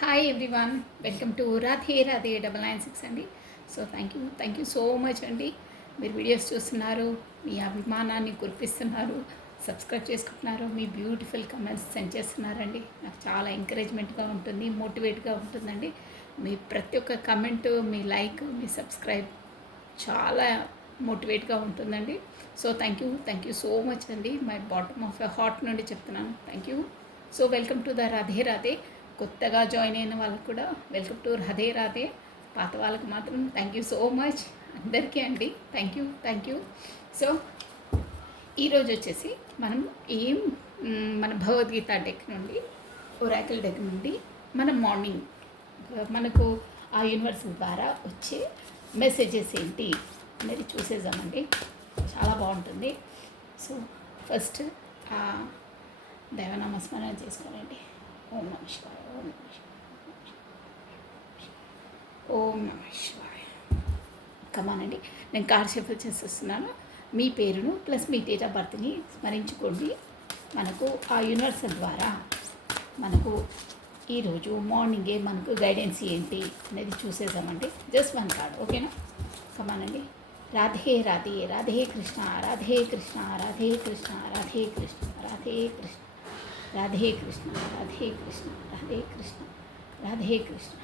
Hi everyone, welcome to Radhe Radhe 996 అండి. So thank you so much అండి. మీరు వీడియోస్ చూస్తున్నారు, మీ అభిమానాన్ని కురిపిస్తున్నారు, సబ్స్క్రైబ్ చేసుకుంటున్నారు, మీ బ్యూటిఫుల్ కమెంట్స్ సెండ్ చేస్తున్నారండి. నాకు చాలా ఎంకరేజ్మెంట్గా ఉంటుంది, మోటివేట్గా ఉంటుందండి. మీ ప్రతి ఒక్క కమెంటు, మీ లైక్, మీ సబ్స్క్రైబ్ చాలా మోటివేట్గా ఉంటుందండి. So thank you so much అండి. My bottom of the heart నుండి చెప్తున్నాను thank you. So welcome to the Radhe Radhe. కొత్తగా జాయిన్ అయిన వాళ్ళకు కూడా వెల్కమ్ టు రాధే రాధే. పాత వాళ్ళకి మాత్రం థ్యాంక్ యూ సో మచ్ అందరికీ అండి. Thank you. సో ఈరోజు వచ్చేసి మనం మన భగవద్గీత డెక్ నుండి, ఒరాకిల్ డెక్ నుండి మనం మార్నింగ్ మనకు ఆ యూనివర్స్ ద్వారా వచ్చే మెసేజెస్ ఏంటి అనేది చూసేద్దామండి. చాలా బాగుంటుంది. సో ఫస్ట్ దైవనామస్మరణ చేసుకోనండి. ఓం నమ శివాయ, ఓం నమ శివాయ, ఓం నమ శివాయ. కమానండి, నేను కార్డ్ షఫల్ చేసేస్తున్నాను. మీ పేరును ప్లస్ మీ డేట్ ఆఫ్ బర్త్ని స్మరించుకోండి. మనకు ఆ యూనివర్స్ ద్వారా మనకు ఈరోజు మార్నింగే మనకు గైడెన్స్ ఏంటి అనేది చూసేద్దామండి. జస్ట్ వన్ కార్డ్, ఓకేనా? కమానండి. రాధే రాధే, రాధే కృష్ణ, రాధే కృష్ణ, రాధే కృష్ణ, రాధే కృష్ణ, రాధే కృష్ణ, రాధే కృష్ణ, రాధే కృష్ణ, రాధే కృష్ణ, రాధే కృష్ణ.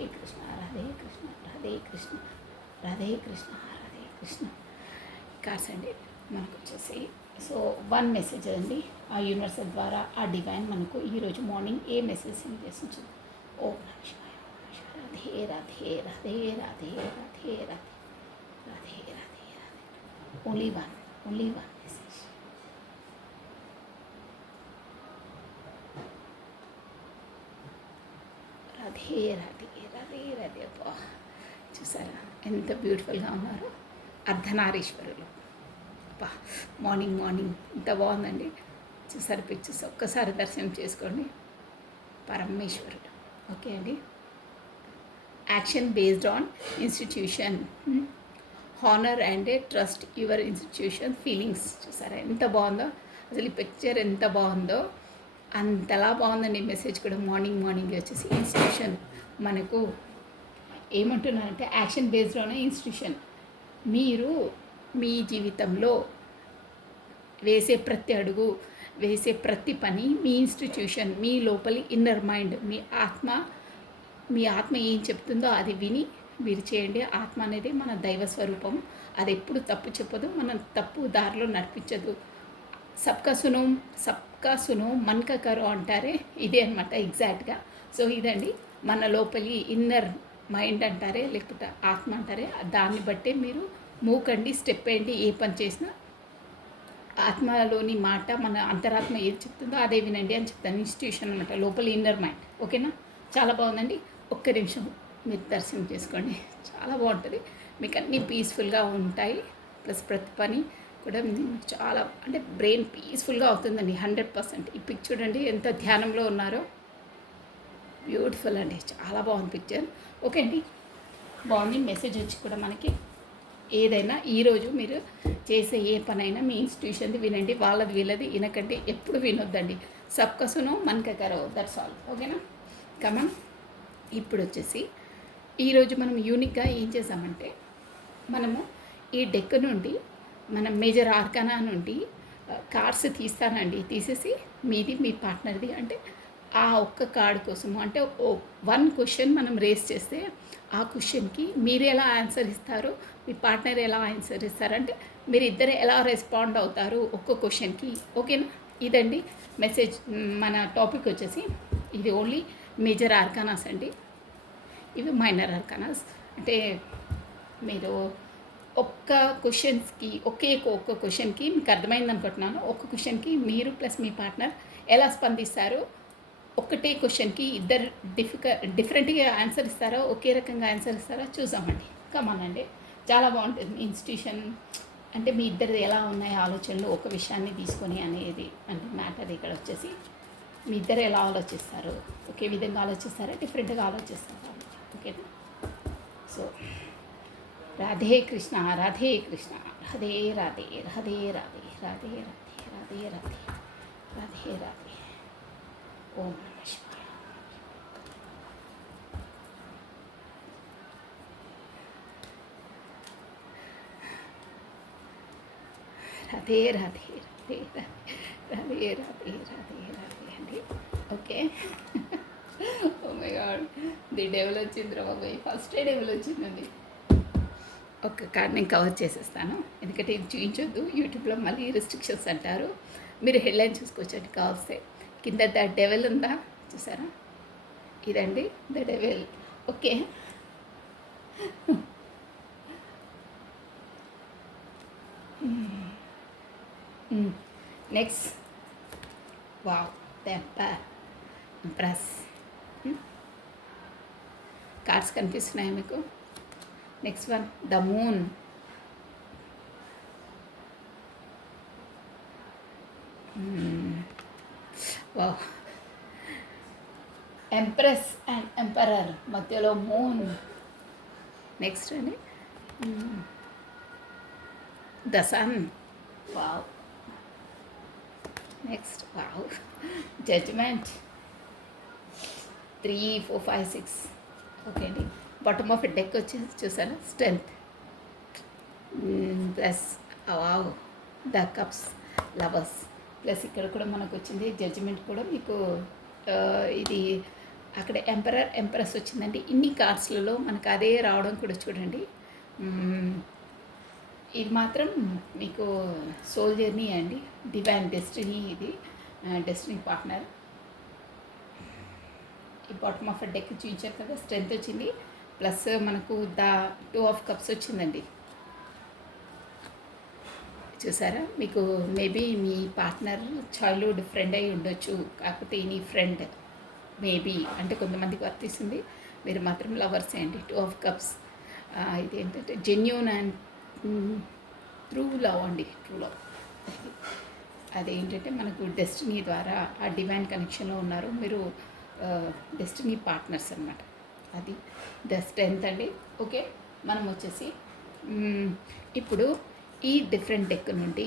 రాధే కృష్ణ, రాధే కృష్ణ, రాధే కృష్ణ, రాధే కృష్ణ, రాధే కృష్ణ. కార్డ్స్ అండి మనకు వచ్చేసి. సో వన్ మెసేజ్ అండి, ఆ యూనివర్సల్ ద్వారా ఆ డివైన్ మనకు ఈరోజు మార్నింగ్ ఏ మెసేజ్ సెండ్ చేసి ఓం నమ శివాయ, Radhe Radhe, Radhe Radhe, Radhe Radhe, Radhe Radhe, Radhe. Only one message. Radhe Radhe, Radhe Radhe. అబ్బా, చూసారా ఎంత బ్యూటిఫుల్గా ఉన్నారు అర్ధనారీశ్వరులు. అబ్బా, మార్నింగ్ ఇంత బాగుందండి. చూసారు పిక్చర్స్, ఒక్కసారి దర్శనం చేసుకోండి. పరమేశ్వరుడు. ఓకే అండి. Action based on institution, honour and trust your institution feelings. చూసారా ఎంత బాగుందో, అసలు ఈ పిక్చర్ ఎంత బాగుందో అంతలా బాగుందండి. మెసేజ్ కూడా మార్నింగ్ వచ్చేసి ఇన్స్టిట్యూషన్ మనకు ఏమంటున్నారంటే యాక్షన్ బేస్డ్ ఆన్ ఇన్స్టిట్యూషన్. మీరు మీ జీవితంలో వేసే ప్రతి అడుగు, వేసే ప్రతి పని మీ ఇన్స్టిట్యూషన్, మీ లోపలి ఇన్నర్ మైండ్, మీ ఆత్మ ఏం చెప్తుందో అది విని మీరు చేయండి. ఆత్మ అనేది మన దైవ స్వరూపం. అది ఎప్పుడు తప్పు చెప్పదు, మనం తప్పు దారిలో నడిపించదు. సబ్కా సునో మన్కా కరో అంటారే, ఇదే అనమాట ఎగ్జాక్ట్గా. సో ఇదండి మన లోపలి ఇన్నర్ మైండ్ అంటారే, లేకపోతే ఆత్మ అంటారే, దాన్ని బట్టే మీరు మూకండి, స్టెప్ వేయండి. ఏ పని చేసినా ఆత్మలోని మాట, మన అంతరాత్మ ఏది చెప్తుందో అదే వినండి అని చెప్తాను. ఇన్స్టిట్యూషన్ అనమాట, లోపల ఇన్నర్ మైండ్. ఓకేనా? చాలా బాగుందండి. ఒక్క నిమిషం మీరు దర్శనం చేసుకోండి, చాలా బాగుంటుంది. మీకు అన్నీ పీస్ఫుల్గా ఉంటాయి. ప్లస్ ప్రతి పని కూడా చాలా అంటే బ్రెయిన్ పీస్ఫుల్గా అవుతుందండి 100%. ఈ పిక్ చూడండి ఎంత ధ్యానంలో ఉన్నారో. బ్యూటిఫుల్ అండి, చాలా బాగుంది పిక్చర్. ఓకే అండి, బాగుంది. మెసేజ్ వచ్చి కూడా మనకి ఏదైనా ఈరోజు మీరు చేసే ఏ పనైనా మీ ఇన్స్టిట్యూషన్ది వినండి, వాళ్ళది వీళ్ళది వినకండి, ఎప్పుడు వినొద్దండి. సబ్కా సునో మన్కా కరో, దట్స్ ఆల్. ఓకేనా? కమన్. ఇప్పుడు వచ్చేసి ఈరోజు మనం యూనిక్గా ఏం చేసామంటే, మనము ఈ డెక్ నుండి మనం మేజర్ ఆర్కానా నుండి కార్డ్స్ తీసేసి మీది మీ పార్ట్నర్ది అంటే ఆ ఒక్క కార్డ్ కోసము అంటే వన్ క్వశ్చన్ మనం రేస్ చేస్తే ఆ క్వశ్చన్కి మీరు ఎలా ఆన్సర్ ఇస్తారో, మీ పార్ట్నర్ ఎలా ఆన్సర్ ఇస్తారంటే మీరు ఇద్దరు ఎలా రెస్పాండ్ అవుతారు ఒక్క క్వశ్చన్కి. ఓకేనా? ఇదండి మెసేజ్. మన టాపిక్ వచ్చేసి ఇది ఓన్లీ మేజర్ ఆర్కానాస్ అండి, ఇవి మైనర్ ఆర్కానాస్. అంటే మీరు ఒక్క క్వశ్చన్స్కి ఒక్క క్వశ్చన్కి మీకు అర్థమైంది అనుకుంటున్నాను. ఒక్క క్వశ్చన్కి మీరు ప్లస్ మీ పార్ట్నర్ ఎలా స్పందిస్తారు, ఒక్కటే క్వశ్చన్కి ఇద్దరు డిఫరెంట్గా ఆన్సర్ ఇస్తారో, ఒకే రకంగా ఆన్సర్ ఇస్తారో చూసామండి. కమానండి, చాలా బాగుంటుంది. ఇన్స్టిట్యూషన్ అంటే మీ ఇద్దరిది ఎలా ఉన్నాయి ఆలోచనలు ఒక విషయాన్ని తీసుకొని అనేది అంటే మ్యాటర్. ఇక్కడ వచ్చేసి మీ ఇద్దరు ఎలా ఆలోచిస్తారు, ఒకే విధంగా ఆలోచిస్తారా, డిఫరెంట్గా ఆలోచిస్తారా? ఓకేనా? సో రాధే కృష్ణ రాధే కృష్ణ రాధే రాధే రాధే రాధే రాధే రాధే రాధే రాధే రాధే రాధే ఓం నమ శివాయ. రాధే రాధే రాధే రాధే రాధే రాధే రాధే అండి. Okay. Oh my God, the devil వచ్చింది రా బాబాయ్, ఫస్ట్ డెవల్ వచ్చిందండి. ఒక కార్డ్ నేను కవర్ చేసేస్తాను, ఎందుకంటే ఇది చూపించొద్దు, యూట్యూబ్లో మళ్ళీ రిస్ట్రిక్షన్స్ అంటారు. మీరు హెడ్లైన్ చూసుకోవచ్చండి కావస్తే. కింద ద డెవల్ ఉందా చూసారా, ఇదండి the devil. Okay. Next wow the empress. Cards కనిపిస్తున్నాయి మీకు. Next one the moon. Wow, empress and emperor మధ్యలో మూన్. నెక్స్ట్ అండి the sun. Wow. Next wow, judgment. 3 4 5 6. Okay అండి. బాటమ్ ఆఫ్ డెక్ వచ్చేసి చూసారా, strength plus wow the cups, lovers. Plus ఇక్కడ కూడా మనకు వచ్చింది జడ్జిమెంట్ కూడా మీకు. ఇది అక్కడ ఎంపరర్ ఎంప్రెస్ వచ్చిందండి. ఇన్ని కార్డ్స్లలో మనకు అదే రావడం కూడా చూడండి. ఇది మాత్రం మీకు సోల్ జర్నీ అండి, డివైన్ డెస్టినీ. ఇది డెస్టినీ పార్ట్నర్. ఈ బాటమ్ ఆఫ్ డెక్ చూపించారు కదా, స్ట్రెంత్ వచ్చింది. ప్లస్ మనకు ద 2 ఆఫ్ కప్స్ వచ్చిందండి. చూసారా, మీకు మేబీ మీ పార్ట్నర్ చైల్డ్హుడ్ ఫ్రెండ్ అయి ఉండొచ్చు, కాకపోతే ఈ ఫ్రెండ్ మేబీ అంటే కొంతమందికి వర్తిస్తుంది, మీరు మాత్రం లవర్సే అండి. 2 ఆఫ్ కప్స్. ఇది ఏంటంటే జెన్యూన్ అండ్ ట్రూ లవ్ అండి, ట్రూ లవ్. అదేంటంటే మనకు డెస్టినీ ద్వారా ఆ డివైన్ కనెక్షన్లో ఉన్నారు మీరు, డెస్టినీ పార్ట్నర్స్ అన్నమాట. అది ద స్ట్రెంత్ అండి. ఓకే, మనం వచ్చేసి ఇప్పుడు ఈ డిఫరెంట్ డెక్ నుండి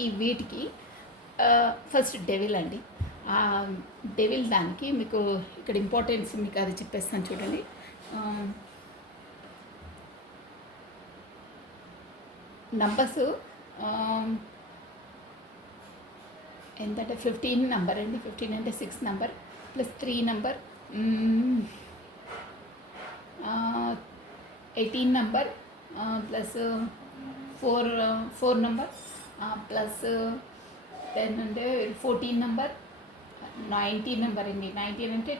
ఈ వీటికి ఫస్ట్ డెవిల్ అండి. డెవిల్ దానికి మీకు ఇక్కడ ఇంపార్టెన్స్ మీకు అది చెప్పేస్తాను చూడండి. నంబర్స్ ఎంతంటే 15 నెంబర్ అండి. 15 అంటే 6 number plus 3 number, 18 number plus 4 number plus 10 అంటే 14 నెంబర్, 19 నెంబర్ అండి. 19 అంటే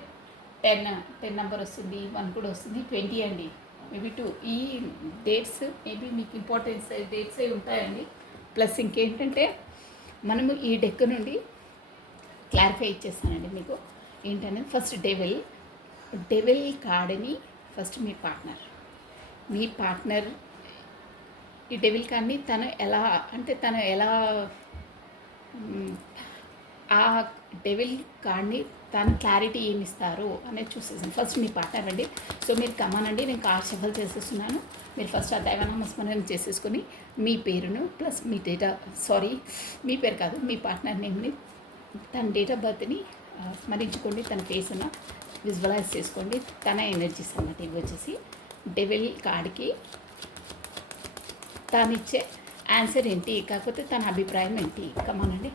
10 నెంబర్ వస్తుంది, 1 కూడా వస్తుంది, 20 అండి, మేబీ 2. ఈ డేట్స్ మేబీ మీకు ఇంపార్టెన్స్ డేట్స్ అవి ఉంటాయండి. ప్లస్ ఇంకేంటంటే మనము ఈ డెక్ నుండి క్లారిఫై ఇచ్చేస్తానండి మీకు ఏంటనేది. ఫస్ట్ డెవిల్ కార్డ్ని ఫస్ట్ మీ పార్ట్నర్ ఈ డెవిల్ కార్డ్ని తను ఎలా ఆ డెవిల్ కార్డ్ని తను క్లారిటీ ఏమి ఇస్తారు అనేది చూసేసాను. ఫస్ట్ మీ పార్ట్నర్ అండి. సో మీరు కమానండి, నేను కార్డ్ షఫల్ చేసేస్తున్నాను. మీరు ఫస్ట్ ఆ దైవనామస్మరణం చేసేసుకొని మీ పేరును ప్లస్ మీ మీ పేరు కాదు, మీ పార్ట్నర్ నేమ్ని, తన డేట్ ఆఫ్ బర్త్ని స్మరించుకోండి, తన ఫేస్ను విజువలైజ్ చేసుకోండి, తన ఎనర్జీస్ అన్నమాట. ఇవి వచ్చేసి డెవిల్ కార్డ్కి తాను ఇచ్చే ఆన్సర్ ఏంటి, కాకపోతే తన అభిప్రాయం ఏంటి. కమానండి.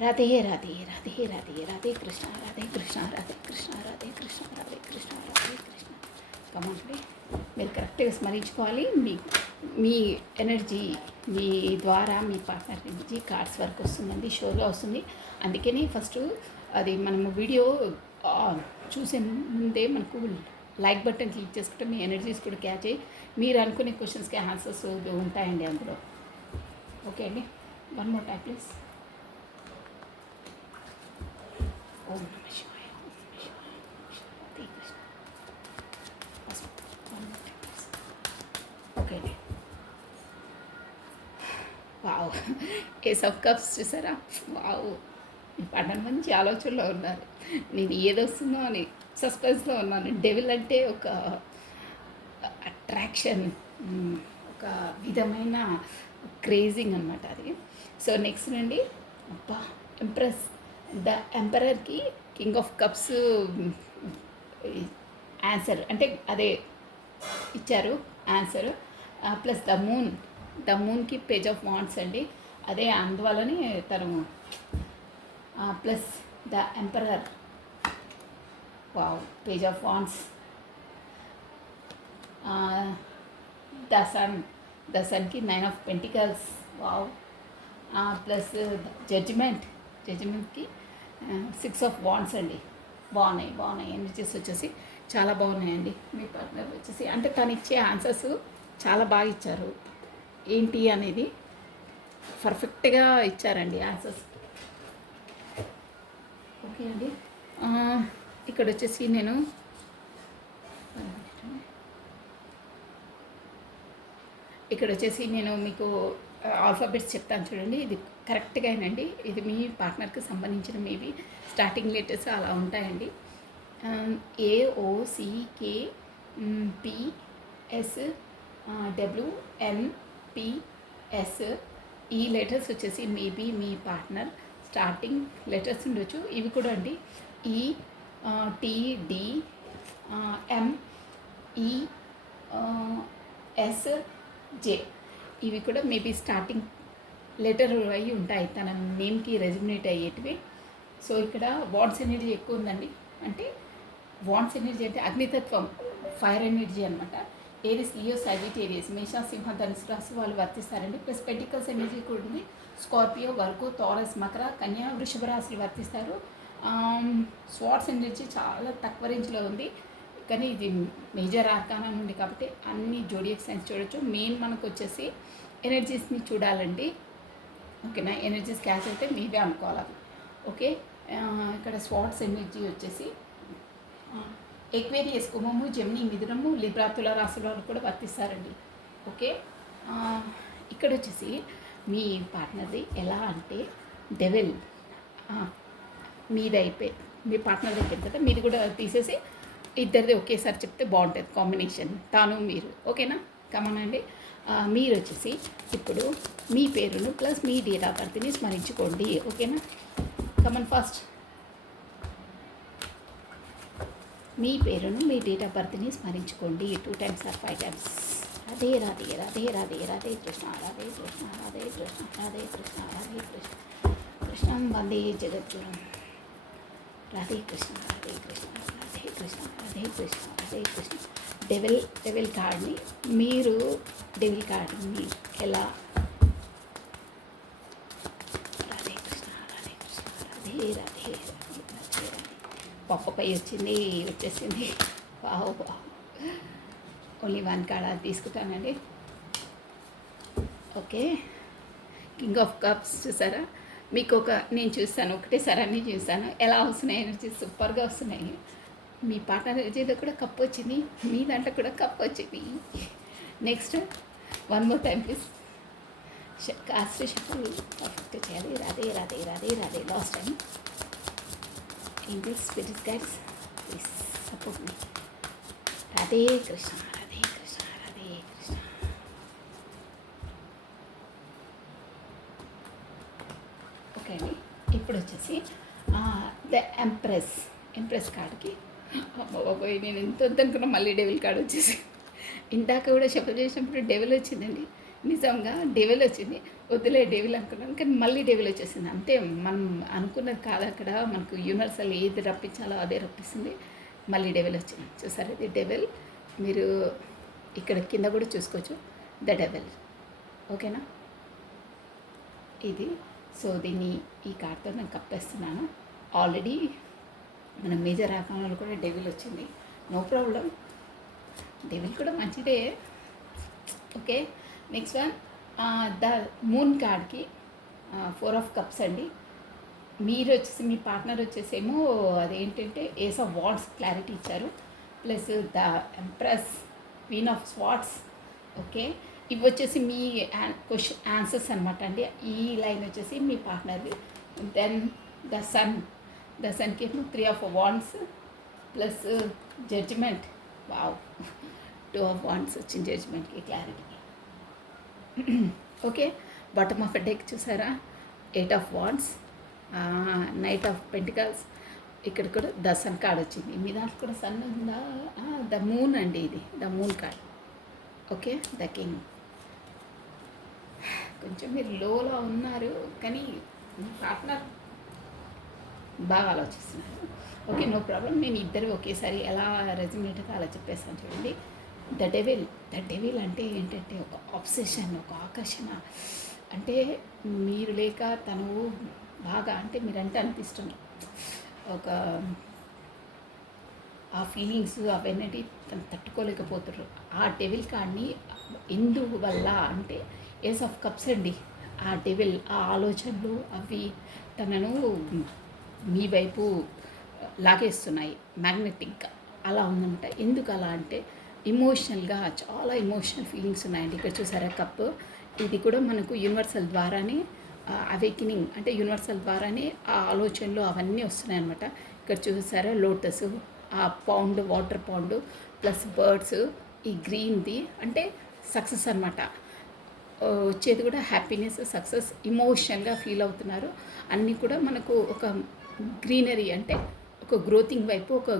రాధే రాధే రాధే రాధే రాధే కృష్ణ రాధే కృష్ణ రాధే కృష్ణ రాధే కృష్ణ రాధే కృష్ణ రాధే కృష్ణ. కమాండి, మీరు కరెక్ట్గా స్మరించుకోవాలి. మీ ఎనర్జీ మీ ద్వారా మీ పార్ట్నర్ నుంచి కార్డ్స్ వరకు వస్తుందండి, షోగా వస్తుంది. అందుకని ఫస్ట్ అది మనము వీడియో చూసే ముందే మనకు లైక్ బటన్ క్లిక్ చేసుకుంటే మీ ఎనర్జీస్ కూడా క్యాచ్ అయ్యి మీరు అనుకునే క్వశ్చన్స్కి ఆన్సర్స్ ఉంటాయండి అందులో. ఓకే అండి, 1 more time ప్లీజ్. ఓం నమ శివాయ. ఓకే అండి. వావ్, ఏస్ ఆఫ్ కప్స్ చూసారా. వావ్, మీ పార్ట్నర్ మంచి ఆలోచనలో ఉన్నారు. నేను ఏదొస్తుందో అని సస్పెన్స్లో ఉన్నాను. డెవిల్ అంటే ఒక అట్రాక్షన్, ఒక విధమైన క్రేజింగ్ అనమాట అది. సో నెక్స్ట్ నుండి అబ్బా, ఎంప్రెస్, ద ఎంపరర్కి కింగ్ ఆఫ్ కప్స్ ఆన్సర్ అంటే అదే ఇచ్చారు ఆన్సర్. ప్లస్ ద మూన్కి పేజ్ ఆఫ్ వాండ్స్ అండి, అదే అందువలని తను plus the emperor, wow, page of wands. The సన్కి 9 ఆఫ్ పెంటికల్స్, వావ్. ప్లస్ జడ్జిమెంట్కి 6 ఆఫ్ వాండ్స్ అండి. బాగున్నాయి ఎనర్జీస్ వచ్చేసి చాలా బాగున్నాయండి. మీ పార్ట్నర్ వచ్చేసి అంటే తను ఇచ్చే ఆన్సర్స్ చాలా బాగా ఇచ్చారు. ఏంటి అనేది పర్ఫెక్ట్గా ఇచ్చారండి ఆన్సర్స్. ఓకే అండి. ఇక్కడ వచ్చేసి నేను మీకు ఆల్ఫాబెట్స్ చెప్తాను చూడండి. ఇది కరెక్ట్గానండి. ఇది మీ పార్ట్నర్కి సంబంధించిన మేబీ స్టార్టింగ్ లెటర్స్ అలా ఉంటాయండి. AOCK PS WNPS. ఈ లెటర్స్ వచ్చేసి మేబీ మీ పార్ట్నర్ స్టార్టింగ్ లెటర్స్ ఉండొచ్చు. ఇవి కూడా అండి ETDMESJ, ఇవి కూడా మేబీ స్టార్టింగ్ లెటర్ అయ్యి ఉంటాయి, తన నేమ్కి రెజిమినేట్ అయ్యేటివి. సో ఇక్కడ వాట్స్ ఎనర్జీ ఎక్కువ ఉందండి. అంటే వాట్స్ ఎనర్జీ అంటే అగ్నితత్వం, ఫైర్ ఎనర్జీ అనమాట. ఏరిస్, లియో, సాజిటేరియస్, మేష, సింహ, ధనుసు రాశి వాళ్ళు వర్తిస్తారండి. ప్లస్ పెంటికల్స్ ఎనర్జీ కూడా ఉంది. స్కార్పియో, వర్గో, టారస్, మకర, కన్యా, వృషభ రాశులు వర్తిస్తారు. స్వాట్స్ ఎనర్జీ చాలా తక్కువ రేంజ్లో ఉంది, కానీ ఇది మేజర్ ఆర్కానా ఉంది కాబట్టి అన్ని జోడియక్ సైన్స్ చూడొచ్చు. మెయిన్ మనకు వచ్చేసి ఎనర్జీస్ని చూడాలండి. ఓకేనా, ఎనర్జీస్ క్యాచ్ అయితే మీవే అనుకోవాలి అవి. ఓకే, ఇక్కడ స్వాట్స్ ఎనర్జీ వచ్చేసి ఎక్వేరియస్, కుంభము, జెమిని, మిథునము, లిబ్రా, తుల రాశుల వాళ్ళు కూడా వర్తిస్తారండి. ఓకే, ఇక్కడ వచ్చేసి మీ పార్ట్నర్ది ఎలా అంటే డెవిల్ మీది అయిపోయి మీ పార్ట్నర్ అయిపోయిన తర్వాత మీది కూడా తీసేసి ఇద్దరిది ఒకేసారి చెప్తే బాగుంటుంది కాంబినేషన్, తాను మీరు. ఓకేనా, కమనండి. మీరు వచ్చేసి ఇప్పుడు మీ పేరును ప్లస్ మీ డేట్ ఆఫ్ బర్త్ని స్మరించుకోండి. ఓకేనా, కమన్ ఫస్ట్. మీ పేరును మీ డేట్ ఆఫ్ బర్త్ని స్మరించుకోండి 2 times or 5 times. Radhe Radhe Radhe Radhe Radhe Krishna, Radhe Krishna, Radhe Krishna, Radhe Krishna, Radhe Krishna, కృష్ణం వందే జగద్గురం. రాధే కృష్ణ, రాధే కృష్ణ, రాధే కృష్ణ, రాధే కృష్ణ, రాధే కృష్ణ. డెవిల్ కార్డ్ని మీరు ఎలా రాధే కృష్ణ, రాధే కృష్ణ, రాధే రాధే రాధే రాధే. పప్పపై వచ్చేసింది. వావ్, ఓన్లీ 1 కార్డ్ అది తీసుకుంటానండి. ఓకే, కింగ్ ఆఫ్ కప్స్ చూసారా? మీకు నేను చూస్తాను ఒకటేసారి అన్నీ చూస్తాను ఎలా వస్తున్నాయి ఎనర్జీ, సూపర్గా వస్తున్నాయి. మీ పార్ట్నర్ ఎనర్జీలో కూడా కప్ వచ్చింది, మీ దాంట్లో కూడా కప్ వచ్చింది. Next 1 more time please. Cast shuffle perfect చేయాలి. Radhe Radhe Radhe Radhe. Last time angels, spirits, guides please support me. Radhe Krishna, Radhe Krishna, Radhe Krishna. Okay అండి, ఇప్పుడు వచ్చేసి ద ఎంప్రెస్ కార్డ్కి బాబోయ్, నేను ఎంత వద్దనుకున్నా మళ్ళీ డెవిల్ కార్డ్ వచ్చేసి. ఇందాక కూడా షఫల్ చేసినప్పుడు డెవిల్ వచ్చిందండి, నిజంగా డెవిల్ వచ్చింది. వద్దులే డెవిల్ అనుకున్నాను, కానీ మళ్ళీ డెవిల్ వచ్చేసింది. అంతే, మనం అనుకున్నది కాదు, అక్కడ మనకు యూనివర్సల్ ఏది రప్పించాలో అదే రప్పిస్తుంది. మళ్ళీ డెవిల్ వచ్చింది చూసారు, ఇది డెవిల్. మీరు ఇక్కడ కింద కూడా చూసుకోవచ్చు, ద డెవిల్. ఓకేనా, ఇది. సో దీన్ని ఈ కార్డ్తో నేను కప్పేస్తున్నాను. ఆల్రెడీ మన మేజర్ ఆకారంలో కూడా డెవిల్ వచ్చింది, నో ప్రాబ్లం, డెవిల్ కూడా మంచిదే. Okay, next one the moon కార్డ్కి 4 of cups అండి. మీరు వచ్చేసి మీ పార్ట్నర్ వచ్చేసేమో అదేంటంటే ఏస్ ఆఫ్ వాండ్స్ క్లారిటీ ఇచ్చారు. Plus the empress, queen of swords. Okay, ఇవి వచ్చేసి మీ క్వశ్చన్ ఆన్సర్స్ అనమాట అండి. ఈ లైన్ వచ్చేసి మీ పార్ట్నర్ది. దెన్ ద సన్కి 3 of wands, plus judgement. Wow, 2 of Wands వచ్చింది జడ్జిమెంట్కి, clarity. Okay, bottom of deck చూసారా, 8 of Wands, Knight of Pentacles. ఇక్కడ కూడా ద సన్ కార్డ్ వచ్చింది. మీ దాంట్లో కూడా సన్ ఉందా? ద మూన్ అండి, ఇది the moon card. Okay, the king. కొంచెం మీరు లోలో ఉన్నారు, కానీ మీ పార్ట్నర్ బాగా ఆలోచిస్తున్నారు. Okay, no problem. నేను ఇద్దరు ఒకేసారి ఎలా రెజ్యుమేట్గా అలా చెప్పేస్తాను చూడండి. ద డెవిల్ అంటే ఏంటంటే ఒక ఆబ్సెషన్, ఒక ఆకర్షణ. అంటే మీరు లేక తను బాగా, అంటే మీరంటే అంత ఇష్టం, ఒక ఆ ఫీలింగ్స్ అవన్నీ తను తట్టుకోలేకపోతున్నారు. ఆ డెవిల్ కార్డ్ని ఎందువల్ల అంటే ఏస్ ఆఫ్ కప్స్ అండి. ఆ డెవిల్, ఆ ఆలోచనలు అవి తనను మీ వైపు లాగేస్తున్నాయి మ్యాగ్నెటిక్గా. అలా ఉందన్నమాట. ఎందుకు అలా అంటే ఎమోషనల్గా చాలా ఎమోషనల్ ఫీలింగ్స్ ఉన్నాయండి. ఇక్కడ చూసారా కప్, ఇది కూడా మనకు యూనివర్సల్ ద్వారానే అవేకినింగ్, అంటే యూనివర్సల్ ద్వారానే ఆ ఆలోచనలు అవన్నీ వస్తున్నాయన్నమాట. ఇక్కడ చూసారా లోటస్, ఆ pound, water pound plus birds, ఈ గ్రీన్ది అంటే సక్సెస్ అనమాట. వచ్చేది కూడా హ్యాపీనెస్, సక్సెస్, ఇమోషనల్గా ఫీల్ అవుతున్నారు. అన్నీ కూడా మనకు ఒక గ్రీనరీ, అంటే ఒక గ్రోతింగ్ వైపు, ఒక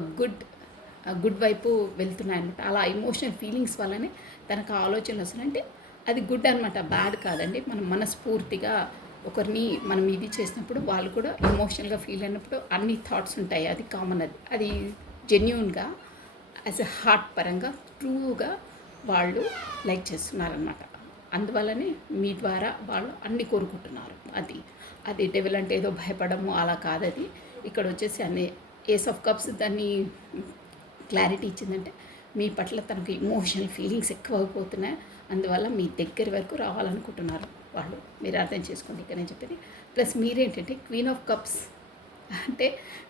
గుడ్ వైపు వెళ్తున్నాయన్నమాట. అలా ఎమోషనల్ ఫీలింగ్స్ వల్లనే తనకు ఆలోచనలు వస్తున్నాయి. అంటే అది గుడ్ అనమాట, బ్యాడ్ కాదండి. మనం మనస్ఫూర్తిగా ఒకరిని మనం ఇది చేసినప్పుడు వాళ్ళు కూడా ఎమోషనల్గా ఫీల్ అయినప్పుడు అన్ని థాట్స్ ఉంటాయి. అది కామన్, అది జెన్యూన్గా యాజ్ ఎ హార్ట్ పరంగా ట్రూగా వాళ్ళు లైక్ చేస్తున్నారనమాట. అందువల్లనే మీ ద్వారా వాళ్ళు అన్ని కోరుకుంటున్నారు. అది డెవిల్ అంటే ఏదో భయపడము అలా కాదు. అది ఇక్కడ వచ్చేసి అన్ని ఏస్ ఆఫ్ కప్స్ దాన్ని క్లారిటీ ఇచ్చిందంటే మీ పట్ల తనకు ఎమోషనల్ ఫీలింగ్స్ ఎక్కువ అయిపోతున్నాయి. అందువల్ల మీ దగ్గర వరకు రావాలనుకుంటున్నారు వాళ్ళు. మీరు అర్థం చేసుకోండి ఇక్కడ నేను చెప్పేది. ప్లస్ మీరేంటంటే క్వీన్ ఆఫ్ కప్స్ అంటే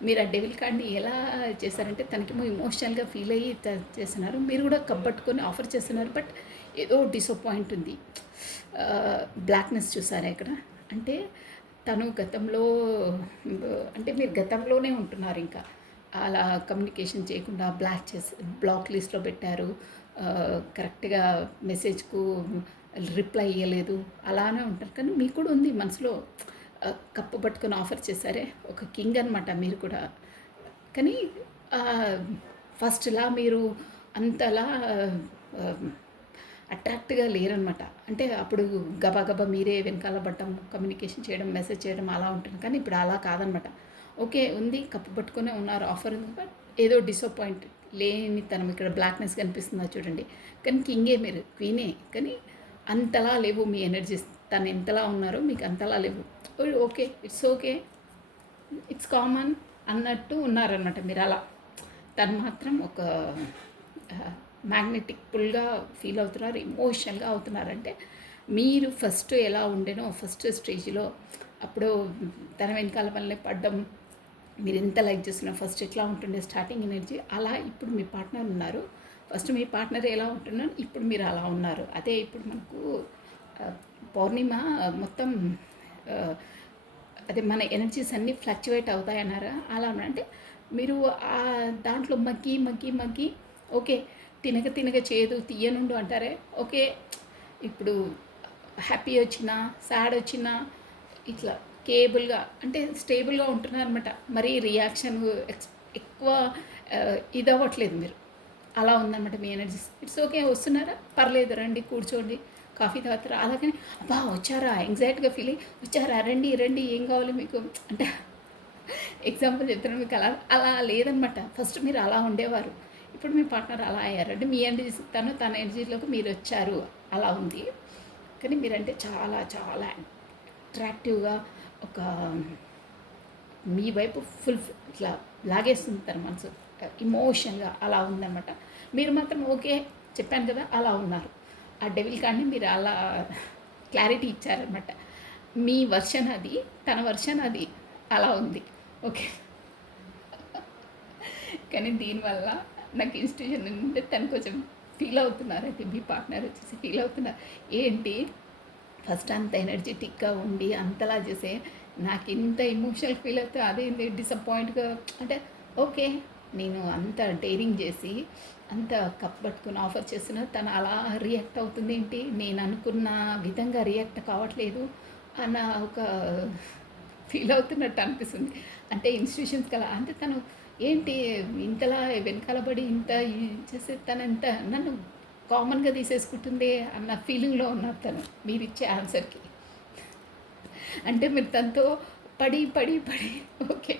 మీరు ఆ డెవిల్ కార్డ్ని ఎలా చేశారంటే తనకేమో ఎమోషనల్గా ఫీల్ అయ్యి చేస్తున్నారు. మీరు కూడా కబ్బట్టుకొని ఆఫర్ చేస్తున్నారు. బట్ ఏదో డిసప్పాయింట్ ఉంది. బ్లాక్నెస్ చూసారా ఇక్కడ, అంటే తను గతంలో, అంటే మీరు గతంలోనే ఉంటున్నారు. ఇంకా అలా కమ్యూనికేషన్ చేయకుండా బ్లాక్ లిస్ట్లో పెట్టారు. కరెక్ట్గా మెసేజ్కు రిప్లై ఇవ్వలేదు, అలానే ఉంటారు. కానీ మీకు కూడా ఉంది మనసులో, కప్పు పట్టుకొని ఆఫర్ చేశారే, ఒక కింగ్ అనమాట మీరు కూడా. కానీ ఫస్ట్లా మీరు అంతలా అట్రాక్ట్గా లేరనమాట. అంటే అప్పుడు గబగబా మీరే వెనకాల పడటం, కమ్యూనికేషన్ చేయడం, మెసేజ్ చేయడం అలా ఉంటుంది. కానీ ఇప్పుడు అలా కాదనమాట. ఓకే ఉంది, కప్పు పట్టుకునే ఉన్నారు, ఆఫర్ ఉంది, బట్ ఏదో డిసప్పాయింట్ లేని తనం. ఇక్కడ బ్లాక్నెస్ కనిపిస్తుందా చూడండి. కానీ కింగే మీరు, క్వీనే, కానీ అంతలా లేవు మీ ఎనర్జీస్. తను ఎంతలా ఉన్నారో మీకు అంతలా లేవు. ఓకే, ఇట్స్ కామన్ అన్నట్టు ఉన్నారనమాట మీరు. అలా తను మాత్రం ఒక మ్యాగ్నెటిక్ పుల్గా ఫీల్ అవుతున్నారు, ఎమోషనల్గా అవుతున్నారంటే మీరు ఫస్ట్ ఎలా ఉండేనో ఫస్ట్ స్టేజ్లో, అప్పుడు తన వెనకాల వల్లనే పడ్డం, మీరు ఎంత లైక్ చేస్తున్నారు, ఫస్ట్ ఎట్లా ఉంటుండే స్టార్టింగ్ ఎనర్జీ, అలా ఇప్పుడు మీ పార్ట్నర్ ఉన్నారు. ఫస్ట్ మీ పార్ట్నర్ ఎలా ఉంటున్నారు, ఇప్పుడు మీరు అలా ఉన్నారు. అదే ఇప్పుడు మనకు పౌర్ణిమ మొత్తం అదే మన ఎనర్జీస్ అన్నీ ఫ్లక్చువేట్ అవుతాయన్నారా, అలా అంటే మీరు ఆ దాంట్లో మగ్గి ఓకే, తినగ చేదు తీయనుండు అంటారే. ఓకే, ఇప్పుడు హ్యాపీ వచ్చినా సాడ్ వచ్చినా ఇట్లా కేబుల్గా, అంటే స్టేబుల్గా ఉంటున్నారు అనమాట. మరీ రియాక్షన్ ఎక్కువ ఇది అవ్వట్లేదు మీరు. అలా ఉందన్నమాట మీ ఎనర్జీస్. ఇట్స్ ఓకే, వస్తున్నారా, పర్లేదు, రండి కూర్చోండి, కాఫీ తాగుతారా, అలాగని అబ్బా వచ్చారా ఎంగ్జైటీగా ఫీల్ అయ్యి వచ్చారా, రండి ఏం కావాలి మీకు అంటే ఎగ్జాంపుల్ చెప్తున్నాను మీకు. అలా లేదనమాట. ఫస్ట్ మీరు అలా ఉండేవారు, ఇప్పుడు మీ పార్ట్నర్ అలా అయ్యారంటే మీ ఎనర్జీస్ తన ఎనర్జీలోకి మీరు వచ్చారు, అలా ఉంది. కానీ మీరంటే చాలా చాలా అట్రాక్టివ్గా, ఒక మీ వైపు ఫుల్ ఇట్లా లాగేస్తుంది తన మనసు, ఇమోషన్గా అలా ఉందన్నమాట. మీరు మాత్రం ఓకే చెప్పాను కదా అలా ఉన్నారు. ఆ డెవిల్ కార్డ్ని మీరు అలా క్లారిటీ ఇచ్చారనమాట. మీ వర్షన్ అది, తన వర్షన్ అది, అలా ఉంది. ఓకే, కానీ దీనివల్ల నాకు ఇన్స్టిట్యూషన్ ఉంటే తను కొంచెం ఫీల్ అవుతున్నారు. అయితే మీ పార్ట్నర్ వచ్చేసి ఫీల్ అవుతున్నారు, ఏంటి ఫస్ట్ అంత ఎనర్జెటిక్గా ఉండి అంతలా చేసే నాకు ఇంత ఎమోషనల్ ఫీల్ అవుతే అదేంటి డిసప్పాయింట్గా అంటే ఓకే నేను అంత డేరింగ్ చేసి అంత కప్ పట్టుకొని ఆఫర్ చేస్తున్నా తను అలా రియాక్ట్ అవుతుంది ఏంటి, నేను అనుకున్న విధంగా రియాక్ట్ కావట్లేదు అన్న ఒక ఫీల్ అవుతున్నట్టు అనిపిస్తుంది. అంటే ఇన్స్టిట్యూషన్స్కి అలా అంటే తను ఏంటి ఇంతలా వెనకాల పడి ఇంత చేసే తను ఎంత నన్ను కామన్గా తీసేసుకుంటుంది అన్న ఫీలింగ్లో ఉన్నారు తను మీరిచ్చే ఆన్సర్కి. అంటే మీరు తనతో పడి పడి పడి ఓకే,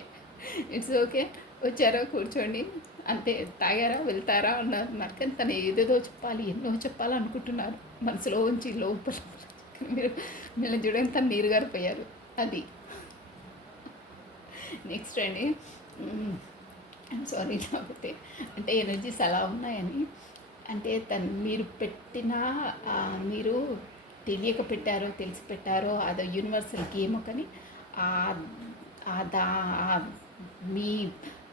ఇట్స్ ఓకే, వచ్చారా కూర్చోండి అంతే, తాగారా వెళ్తారా అన్నారు. నాకు కానీ తను ఏదేదో చెప్పాలి, ఎన్నో చెప్పాలనుకుంటున్నారు మనసులో ఉంచి లోపల. మీరు మిమ్మల్ని చూడని తను నీరు గారిపోయారు. అది నెక్స్ట్ అండి, సారీ లేకపోతే అంటే ఎనర్జీస్ అలా ఉన్నాయని, అంటే తను మీరు పెట్టిన మీరు తెలియక పెట్టారో తెలిసి పెట్టారో అదో యూనివర్సల్ గేమ్ కానీ మీ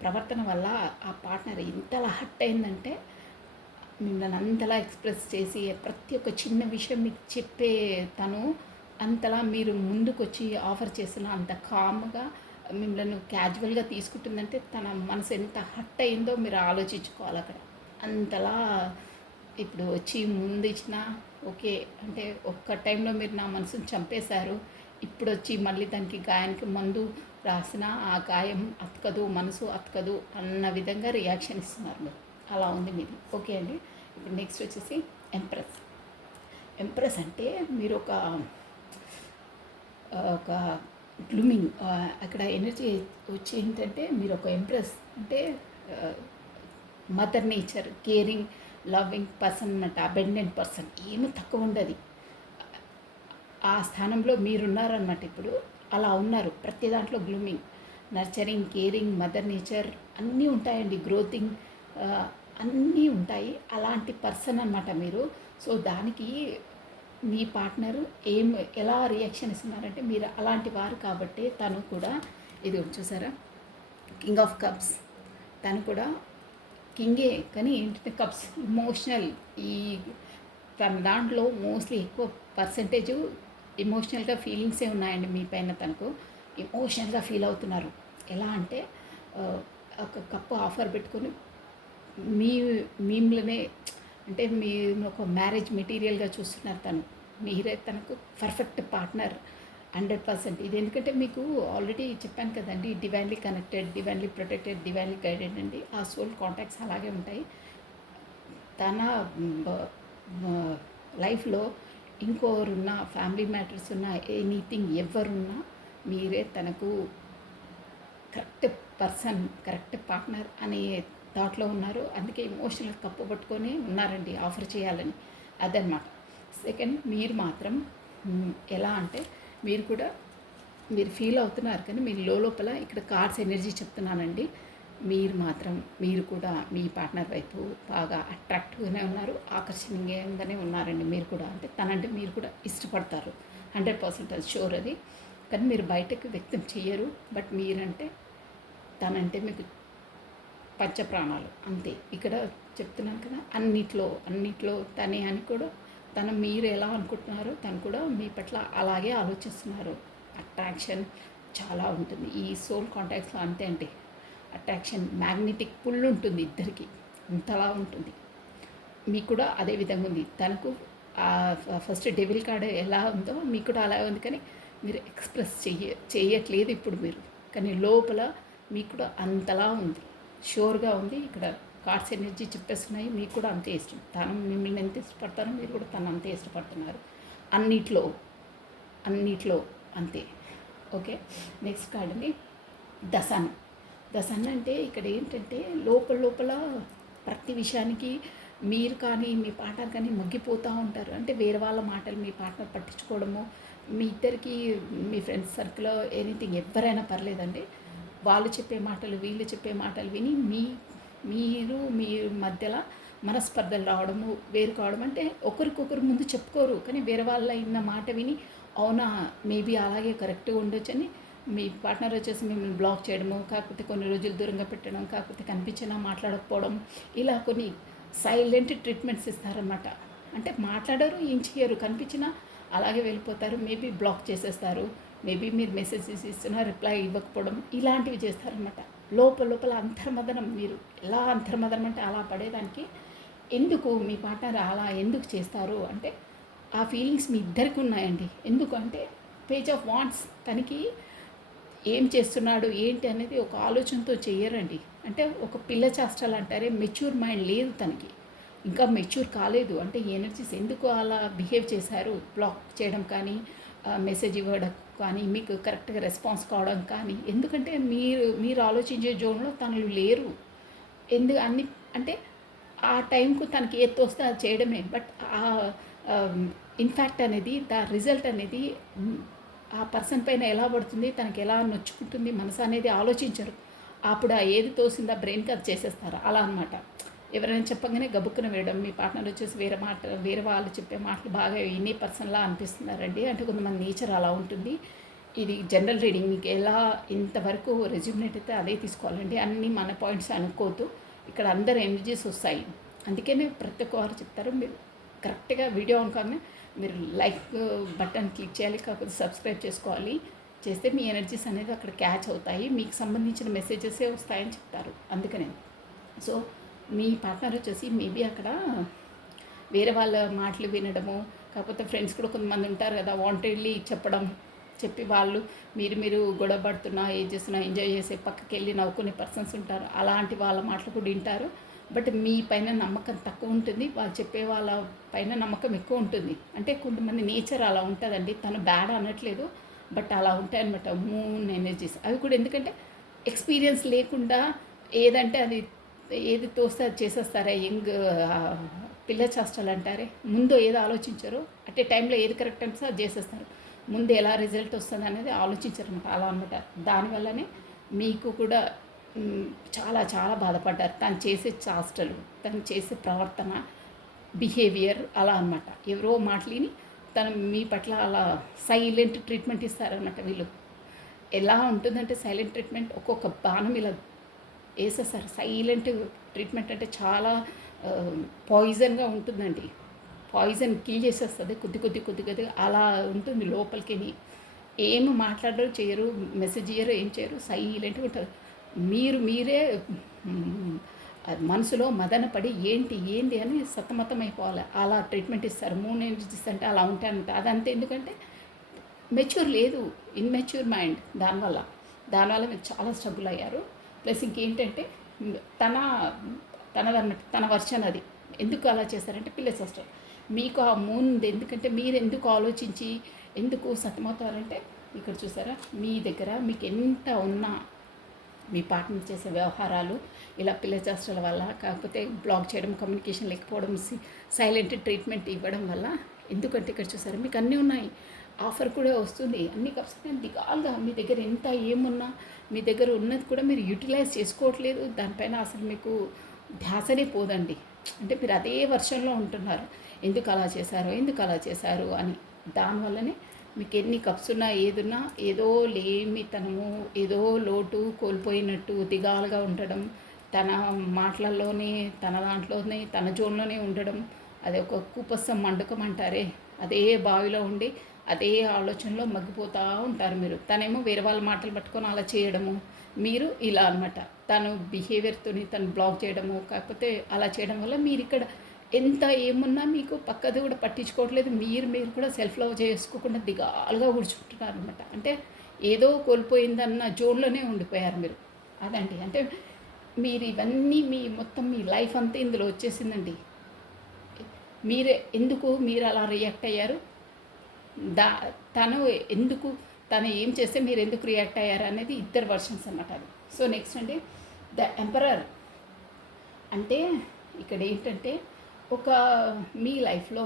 ప్రవర్తన వల్ల ఆ పార్ట్నర్ ఇంతలా హర్ట్ అయిందంటే మిమ్మల్ని అంతలా ఎక్స్ప్రెస్ చేసి ప్రతి ఒక్క చిన్న విషయం మీకు చెప్పే తను అంతలా మీరు ముందుకు వచ్చి ఆఫర్ చేసిన అంత కామ్గా మిమ్మల్ని క్యాజువల్గా తీసుకుంటుందంటే తన మనసు ఎంత హర్ట్ అయిందో మీరు ఆలోచించుకోవాలి అక్కడ. అంతలా ఇప్పుడు వచ్చి ముందు ఇచ్చిన ఓకే అంటే ఒక్క టైంలో మీరు నా మనసుని చంపేశారు, ఇప్పుడు వచ్చి మళ్ళీ దానికి గాయానికి మందు రాసిన ఆ గాయం అతకదు, మనసు అతకదు అన్న విధంగా రియాక్షన్ ఇస్తున్నారు మీరు. అలా ఉంది మీది. ఓకే అండి. ఇప్పుడు నెక్స్ట్ వచ్చేసి ఎంప్రెస్. ఎంప్రెస్ అంటే మీరు ఒక బ్లూమింగ్ అక్కడ ఎనర్జీ వచ్చి ఏంటంటే మీరు ఒక ఎంప్రెస్ అంటే mother nature, caring, loving person అన్నమాట, అబెండెంట్ పర్సన్, ఏమీ తక్కువ ఉండదు. ఆ స్థానంలో మీరున్నారన్నమాట. ఇప్పుడు అలా ఉన్నారు. ప్రతి దాంట్లో blooming, nurturing, caring, mother nature అన్నీ ఉంటాయండి. గ్రోతింగ్ అన్నీ ఉంటాయి. అలాంటి పర్సన్ అన్నమాట మీరు. సో దానికి మీ పార్ట్నర్ ఎలా రియాక్షన్ ఇస్తున్నారంటే మీరు అలాంటి వారు కాబట్టి తను కూడా ఇది చూసారా కింగ్ ఆఫ్ కప్స్, తను కూడా కింగే కానీ ఏంటంటే కప్స్ ఇమోషనల్. ఈ తన దాంట్లో మోస్ట్లీ ఎక్కువ పర్సంటేజ్ ఎమోషనల్గా ఫీలింగ్సే ఉన్నాయండి మీ పైన. తనకు ఎమోషనల్గా ఫీల్ అవుతున్నారు. ఎలా అంటే ఒక కప్పు ఆఫర్ పెట్టుకొని మిమ్మల్నే అంటే మీరు ఒక మ్యారేజ్ మెటీరియల్గా చూస్తున్నారు. తను మీరే తనకు పర్ఫెక్ట్ పార్ట్నర్ 100%. ఇది ఎందుకంటే మీకు ఆల్రెడీ చెప్పాను కదండి, divinely connected, divinely protected, divinely guided అండి. ఆ సోల్ కాంటాక్ట్స్ అలాగే ఉంటాయి. తన లైఫ్లో ఇంకోరున్నా, ఫ్యామిలీ మ్యాటర్స్ ఉన్నా, ఎనీథింగ్ ఎవరున్నా మీరే తనకు కరెక్ట్ పర్సన్, కరెక్ట్ పార్ట్నర్ అనే థాట్లో ఉన్నారు. అందుకే ఎమోషనల్ కప్పు పట్టుకొని ఉన్నారండి ఆఫర్ చేయాలని. అదనమాట. సెకండ్, మీరు మాత్రం ఎలా అంటే మీరు కూడా మీరు ఫీల్ అవుతున్నారు కానీ మీరు లోపల ఇక్కడ కార్డ్స్ ఎనర్జీ చెప్తున్నానండి. మీరు కూడా మీ పార్ట్నర్ వైపు బాగా అట్రాక్టివ్గానే ఉన్నారు, ఆకర్షణీయంగానే ఉన్నారండి. మీరు కూడా అంటే తనంటే మీరు కూడా ఇష్టపడతారు 100% అది షూర్. అది కానీ మీరు బయటకు వ్యక్తం చెయ్యరు. బట్ మీరంటే తనంటే మీకు పంచప్రాణాలు అంతే. ఇక్కడ చెప్తున్నాను కదా, అన్నిట్లో తనే అని కూడా మీరు ఎలా అనుకుంటున్నారో తను కూడా మీ పట్ల అలాగే ఆలోచిస్తున్నారు. అట్రాక్షన్ చాలా ఉంటుంది ఈ సోల్ కాంటాక్ట్స్లో. అంతే అంటే అట్రాక్షన్, మ్యాగ్నెటిక్ పుల్ ఉంటుంది ఇద్దరికి, అంతలా ఉంటుంది. మీకు కూడా అదే విధంగా ఉంది. తనకు ఫస్ట్ డెవిల్ కార్డ్ ఎలా ఉందో మీకు కూడా అలా ఉంది కానీ మీరు ఎక్స్ప్రెస్ చేయట్లేదు ఇప్పుడు మీరు. కానీ లోపల మీకు కూడా అంతలా ఉంది, షూర్గా ఉంది. ఇక్కడ కార్డ్స్ ఎనర్జీ చెప్పేస్తున్నాయి. మీకు కూడా అంతే ఇష్టం. తను మిమ్మల్ని ఎంత ఇష్టపడతారో మీరు కూడా తను అంతే ఇష్టపడుతున్నారు. అన్నిట్లో అంతే. ఓకే. నెక్స్ట్ కార్డుని ద సన్ అంటే ఇక్కడ ఏంటంటే లోపల ప్రతి విషయానికి మీరు కానీ మీ పార్ట్నర్ కానీ మగ్గిపోతూ ఉంటారు. అంటే వేరే వాళ్ళ మాటలు మీ పార్ట్నర్ పట్టించుకోవడము, మీ ఇద్దరికి మీ ఫ్రెండ్స్ సర్కిల్లో ఎనీథింగ్ ఎవరైనా పర్లేదండి, వాళ్ళు చెప్పే మాటలు వీళ్ళు చెప్పే మాటలు విని మీ మధ్యలో మనస్పర్ధలు రావడము, వేరు కావడం. అంటే ఒకరికొకరు ముందు చెప్పుకోరు కానీ వేరే వాళ్ళ ఇన్న మాట విని అవునా మేబీ అలాగే కరెక్ట్గా ఉండొచ్చని మీ పార్ట్నర్ వచ్చేసి మిమ్మల్ని బ్లాక్ చేయడము, కాకపోతే కొన్ని రోజులు దూరంగా పెట్టడం, కాకపోతే కనిపించినా మాట్లాడకపోవడం, ఇలా కొన్ని సైలెంట్ ట్రీట్మెంట్స్ ఇస్తారన్నమాట. అంటే మాట్లాడరు, ఏం చేయరు, కనిపించినా అలాగే వెళ్ళిపోతారు. మేబీ బ్లాక్ చేసేస్తారు, మేబీ మీరు మెసేజెస్ ఇస్తున్నా రిప్లై ఇవ్వకపోవడం, ఇలాంటివి చేస్తారనమాట. లోపల లోపల అంతర్మదనం, మీరు ఎలా అంతర్మదనం అంటే అలా పడేదానికి ఎందుకు మీ పార్ట్నర్ అలా ఎందుకు చేస్తారు అంటే ఆ ఫీలింగ్స్ మీ ఇద్దరికి ఉన్నాయండి. ఎందుకు అంటే పేజ్ ఆఫ్ వాంట్స్, తనకి ఏం చేస్తున్నాడు ఏంటి అనేది ఒక ఆలోచనతో చెయ్యరండి. అంటే ఒక పిల్ల చేష్టలు అంటారే, మెచ్యూర్ మైండ్ లేదు తనకి, ఇంకా మెచ్యూర్ కాలేదు. అంటే ఈ ఎనర్జీస్ ఎందుకు అలా బిహేవ్ చేశారు, బ్లాక్ చేయడం కానీ మెసేజ్ ఇవ్వడం కానీ మీకు కరెక్ట్గా రెస్పాన్స్ కావడం కానీ, ఎందుకంటే మీరు మీరు ఆలోచించే జోన్లో తనలు లేరు. అన్ని అంటే ఆ టైంకు తనకి ఏది తోస్తే అది చేయడమే. బట్ ఆ ఇన్ఫ్యాక్ట్ అనేది రిజల్ట్ అనేది ఆ పర్సన్ పైన ఎలా పడుతుంది, తనకి ఎలా నొచ్చుకుంటుంది మనసు అనేది ఆలోచించరు. అప్పుడు ఆ ఏది తోసిందో బ్రెయిన్కి అది చేసేస్తారు అలా అనమాట. ఎవరైనా చెప్పగానే గబుక్కున వేయడం. మీ పార్ట్నర్ వచ్చేసి వేరే వాళ్ళు చెప్పే మాటలు బాగా వినే పర్సన్లా అనిపిస్తున్నారండి. అంటే కొంతమంది నేచర్ అలా ఉంటుంది. ఇది జనరల్ రీడింగ్, మీకు ఎలా ఇంతవరకు రెజ్యూమినేట్ అయితే అదే తీసుకోవాలండి. అన్నీ మన పాయింట్స్ అనుకోవద్దు, ఇక్కడ అందరు ఎనర్జీస్ వస్తాయి. అందుకనే ప్రతి ఒక్కరు చెప్తారు, మీరు కరెక్ట్గా వీడియో అనుకోగానే మీరు లైక్ బటన్ క్లిక్ చేయాలి, కాకపోతే సబ్స్క్రైబ్ చేసుకోవాలి. చేస్తే మీ ఎనర్జీస్ అనేది అక్కడ క్యాచ్ అవుతాయి, మీకు సంబంధించిన మెసేజెసే వస్తాయని చెప్తారు. అందుకనే సో మీ పార్ట్నర్ వచ్చేసి మేబీ అక్కడ వేరే వాళ్ళ మాటలు వినడము, కాకపోతే ఫ్రెండ్స్ కూడా కొంతమంది ఉంటారు కదా, వాంటెడ్లీ చెప్పి వాళ్ళు మీరు గొడవ పడుతున్నా ఏం చేస్తున్నా ఎంజాయ్ చేసే పక్కకి వెళ్ళి నవ్వుకునే పర్సన్స్ ఉంటారు. అలాంటి వాళ్ళ మాటలు కూడా వింటారు. బట్ మీ పైన నమ్మకం తక్కువ ఉంటుంది, వాళ్ళు చెప్పే వాళ్ళ పైన నమ్మకం ఎక్కువ ఉంటుంది. అంటే కొంతమంది నేచర్ అలా ఉంటుందండి. తను బ్యాడ్ అనట్లేదు, బట్ అలా ఉంటాయి అనమాట మూన్ ఎనర్జీస్. అవి కూడా ఎందుకంటే ఎక్స్పీరియన్స్ లేకుండా ఏదంటే అది ఏది తోస్తే అది చేసేస్తారా, పిల్ల చేష్టలు అంటారే, ముందు ఏదో ఆలోచించరు, అట్ ఏ టైంలో ఏది కరెక్ట్ అంటే అది చేసేస్తారు. ముందు ఎలా రిజల్ట్ వస్తుంది అనేది ఆలోచించరు అనమాట. అలా అనమాట. దానివల్లనే మీకు కూడా చాలా చాలా బాధపడ్డారు. తను చేసే చేష్టలు, తను చేసే ప్రవర్తన, బిహేవియర్ అలా అనమాట. ఎవరో మాటలిని తను మీ పట్ల అలా సైలెంట్ ట్రీట్మెంట్ ఇస్తారనమాట. వీళ్ళు ఎలా ఉంటుందంటే సైలెంట్ ట్రీట్మెంట్, ఒక్కొక్క బాణం ఇలా వేసేస్తారు. సైలెంట్ ట్రీట్మెంట్ అంటే చాలా పాయిజన్గా ఉంటుందండి. పాయిజన్ కిల్ చేసేస్తుంది కొద్ది అలా ఉంటుంది లోపలికి. ఏమి మాట్లాడరు, చేయరు, మెసేజ్ చేయరు, ఏం చేయరు, సైలెంట్గా ఉంటారు. మీరే మనసులో మదన పడి ఏంటి అని సతమతం అయిపోవాలి. అలా ట్రీట్మెంట్ ఇస్తారు. మూన్ ఎనర్జీస్ అంటే అలా ఉంటాయంట. అదంతే, ఎందుకంటే మెచ్యూర్ లేదు, ఇన్మెచ్యూర్ మైండ్. దానివల్ల మీరు చాలా స్ట్రగుల్ అయ్యారు. ప్లస్ ఇంకేంటంటే తన వర్షన్ అది ఎందుకు అలా చేశారంటే పిల్ల సిస్టర్ మీకు ఆ మూన్ ఉంది. ఎందుకంటే మీరు ఎందుకు ఆలోచించి ఎందుకు సతమవుతారంటే ఇక్కడ చూసారా, మీ దగ్గర మీకు ఎంత ఉన్నా మీ పార్ట్నర్ చేసే వ్యవహారాలు ఇలా పిల్ల చేష్టల వల్ల, కాకపోతే బ్లాక్ చేయడం, కమ్యూనికేషన్ లేకపోవడం, సైలెంట్ ట్రీట్మెంట్ ఇవ్వడం వల్ల. ఎందుకంటే ఇక్కడ చూసారా మీకు అన్నీ ఉన్నాయి, ఆఫర్ కూడా వస్తుంది, అన్ని కప్స్ దిగాలుగా మీ దగ్గర ఎంత ఏమున్నా మీ దగ్గర ఉన్నది కూడా మీరు యూటిలైజ్ చేసుకోవట్లేదు. దానిపైన అసలు మీకు ధ్యాసనే పోదండి. అంటే మీరు అదే వర్షంలో ఉంటున్నారు, ఎందుకు అలా చేశారు అని. దానివల్లనే మీకు ఎన్ని కప్స్ ఉన్నా ఏదున్నా ఏదో లేమితనము, ఏదో లోటు కోల్పోయినట్టు దిగాలుగా ఉండడం, తన మాటలలోనే తన దాంట్లోనే తన జోన్లోనే ఉండడం. అది ఒక కూపస్థం మండకం అంటారే, అదే బావిలో ఉండి అదే ఆలోచనలో మగ్గిపోతూ ఉంటారు మీరు. తనేమో వేరే వాళ్ళ మాటలు పట్టుకొని అలా చేయడము, మీరు ఇలా అనమాట. తను బిహేవియర్తో తను బ్లాక్ చేయడము, కాకపోతే అలా చేయడం వల్ల మీరు ఇక్కడ ఎంత ఏమున్నా మీకు పక్కది కూడా పట్టించుకోవట్లేదు. మీరు కూడా సెల్ఫ్ లవ్ చేసుకోకుండా దిగాలుగా కూర్చుంటున్నారు అనమాట. అంటే ఏదో కోల్పోయిందన్న జోన్లోనే ఉండిపోయారు మీరు. అదండి, అంటే మీరు ఇవన్నీ మొత్తం మీ లైఫ్ అంతా ఇందులో వచ్చేసిందండి. మీరు అలా రియాక్ట్ అయ్యారు, తను ఏం చేస్తే మీరు ఎందుకు రియాక్ట్ అయ్యారు అనేది ఇద్దరు వర్షన్స్ అన్నమాట అది. సో నెక్స్ట్ అండి ద ఎంపరర్. అంటే ఇక్కడ ఏంటంటే మీ లైఫ్లో,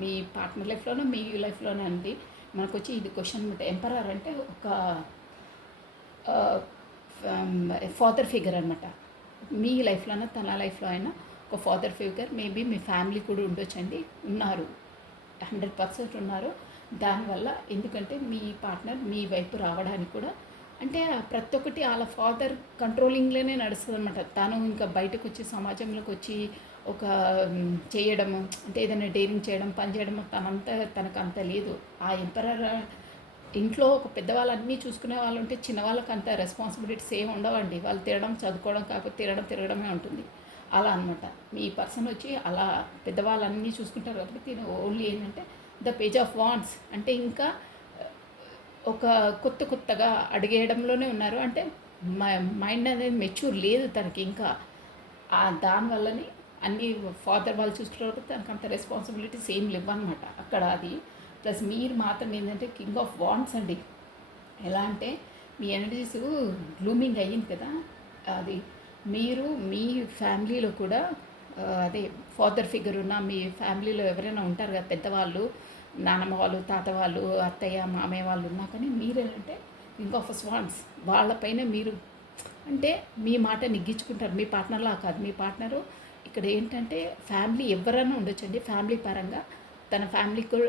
మీ పార్ట్నర్ లైఫ్లోనో మీ లైఫ్లోనో అండి మనకు వచ్చి ఇది క్వశ్చన్ అనమాట. ఎంపరర్ అంటే ఒక ఫాదర్ ఫిగర్ అనమాట. మీ లైఫ్లోనో తన లైఫ్లో అయినా ఒక ఫాదర్ ఫిగర్, మేబీ మీ ఫ్యామిలీ కూడా ఉండొచ్చండి, ఉన్నారు, 100% ఉన్నారు. దానివల్ల ఎందుకంటే మీ పార్ట్నర్ మీ వైపు రావడానికి కూడా అంటే ప్రతి ఒక్కటి వాళ్ళ ఫాదర్ కంట్రోలింగ్లోనే నడుస్తుంది అనమాట. తను ఇంకా బయటకు వచ్చి సమాజంలోకి వచ్చి ఒక చేయడము, అంటే ఏదైనా డేరింగ్ చేయడం, పని చేయడము తనకు అంత లేదు. ఆ ఎంపరర్ ఇంట్లో ఒక పెద్దవాళ్ళు అన్నీ చూసుకునే వాళ్ళు ఉంటే చిన్నవాళ్ళకి అంత రెస్పాన్సిబిలిటీస్ ఏమి ఉండవండి. వాళ్ళు తినడం, చదువుకోవడం కాకపోతే తిరగడమే ఉంటుంది. అలా అనమాట. మీ పర్సన్ వచ్చి అలా పెద్దవాళ్ళన్నీ చూసుకుంటారు కాబట్టి తిను ఓన్లీ ఏంటంటే ద పేజ్ ఆఫ్ వాంట్స్ అంటే ఇంకా ఒక కొత్తగా అడిగేయడంలోనే ఉన్నారు. అంటే మైండ్ అనేది మెచ్యూర్ లేదు తనకి ఇంకా. దానివల్లని అన్నీ ఫాదర్ వాళ్ళు చూసుకున్నప్పుడు తనకు అంత రెస్పాన్సిబిలిటీస్ ఏం లేవన్నమాట అక్కడ. అది ప్లస్ మీరు మాత్రం ఏంటంటే కింగ్ ఆఫ్ వాండ్స్ అండి. ఎలా అంటే మీ ఎనర్జీస్ గ్లూమింగ్ అయ్యింది కదా, అది మీరు మీ ఫ్యామిలీలో కూడా అదే ఫాదర్ ఫిగర్ ఉన్న మీ ఫ్యామిలీలో ఎవరైనా ఉంటారు కదా పెద్దవాళ్ళు, నానమ్మ వాళ్ళు, తాత వాళ్ళు, అత్తయ్య, మామయ్య వాళ్ళు ఉన్నా కానీ మీరేంటంటే కింగ్ ఆఫ్ స్వాన్స్. వాళ్ళపైన మీరు అంటే మీ మాట నెగ్గించుకుంటారు. మీ పార్ట్నర్లా కాదు. మీ పార్ట్నరు ఇక్కడ ఏంటంటే ఫ్యామిలీ ఎవరైనా ఉండొచ్చండి. ఫ్యామిలీ పరంగా తన ఫ్యామిలీకి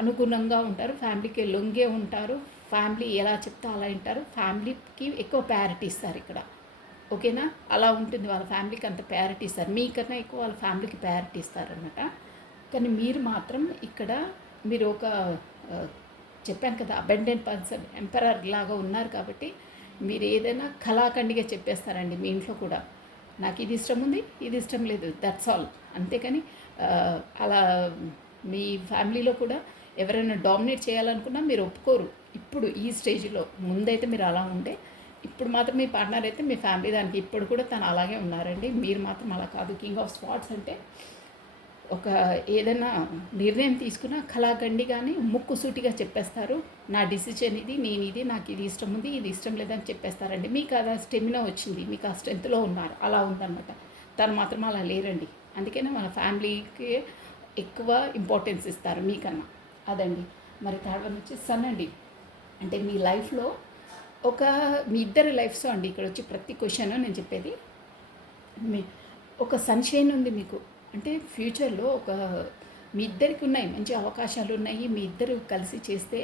అనుగుణంగా ఉంటారు, ఫ్యామిలీకి లొంగే ఉంటారు, ఫ్యామిలీ ఎలా చెప్తే అలా వింటారు, ఫ్యామిలీకి ఎక్కువ ప్రయారిటీ ఇస్తారు ఇక్కడ. ఓకేనా? అలా ఉంటుంది. వాళ్ళ ఫ్యామిలీకి అంత ప్రయారిటీ ఇస్తారు. మీకన్నా ఎక్కువ వాళ్ళ ఫ్యామిలీకి ప్రయారిటీ ఇస్తారనమాట. కానీ మీరు మాత్రం ఇక్కడ మీరు ఒక చెప్పాను కదా అబెండెంట్ పర్సన్, ఎంపరర్ లాగా ఉన్నారు కాబట్టి మీరు ఏదైనా కళాఖండిగా చెప్పేస్తారండి మీ ఇంట్లో కూడా. నాకు ఇది ఇష్టం ఉంది, ఇది ఇష్టం లేదు, దట్స్ ఆల్. అంతేకాని అలా మీ ఫ్యామిలీలో కూడా ఎవరైనా డామినేట్ చేయాలనుకున్నా మీరు ఒప్పుకోరు ఇప్పుడు ఈ స్టేజ్లో. ముందైతే మీరు అలా ఉండే, ఇప్పుడు మాత్రం మీ పార్ట్నర్ అయితే మీ ఫ్యామిలీ దానికి ఇప్పుడు కూడా తను అలాగే ఉన్నారండి. మీరు మాత్రం అలా కాదు. కింగ్ ఆఫ్ స్పాట్స్ అంటే ఒక ఏదైనా నిర్ణయం తీసుకున్నా కళాఖండి కానీ ముక్కుసూటిగా చెప్పేస్తారు. నా డిసిషన్ ఇది, నేను ఇది, నాకు ఇది ఇష్టం ఉంది, ఇది ఇష్టం లేదని చెప్పేస్తారండి. మీకు అలా స్టెమినా వచ్చింది, మీకు ఆ స్ట్రెంత్లో ఉన్నారు, అలా ఉందన్నమాట. తను మాత్రం అలా లేరండి. అందుకనే మన ఫ్యామిలీకి ఎక్కువ ఇంపార్టెన్స్ ఇస్తారు మీకన్నా. అదండి. మరి థర్డ్ వన్ వచ్చి సన్ అండి. అంటే మీ లైఫ్లో ఒక మీ ఇద్దరి లైఫ్స్ అండి ఇక్కడ వచ్చి ప్రతి క్వశ్చన్ నేను చెప్పేది మీ ఒక సన్షైన్ ఉంది మీకు. అంటే ఫ్యూచర్లో ఒక మీ ఇద్దరికి ఉన్నాయి మంచి అవకాశాలు ఉన్నాయి. మీ ఇద్దరు కలిసి చేస్తే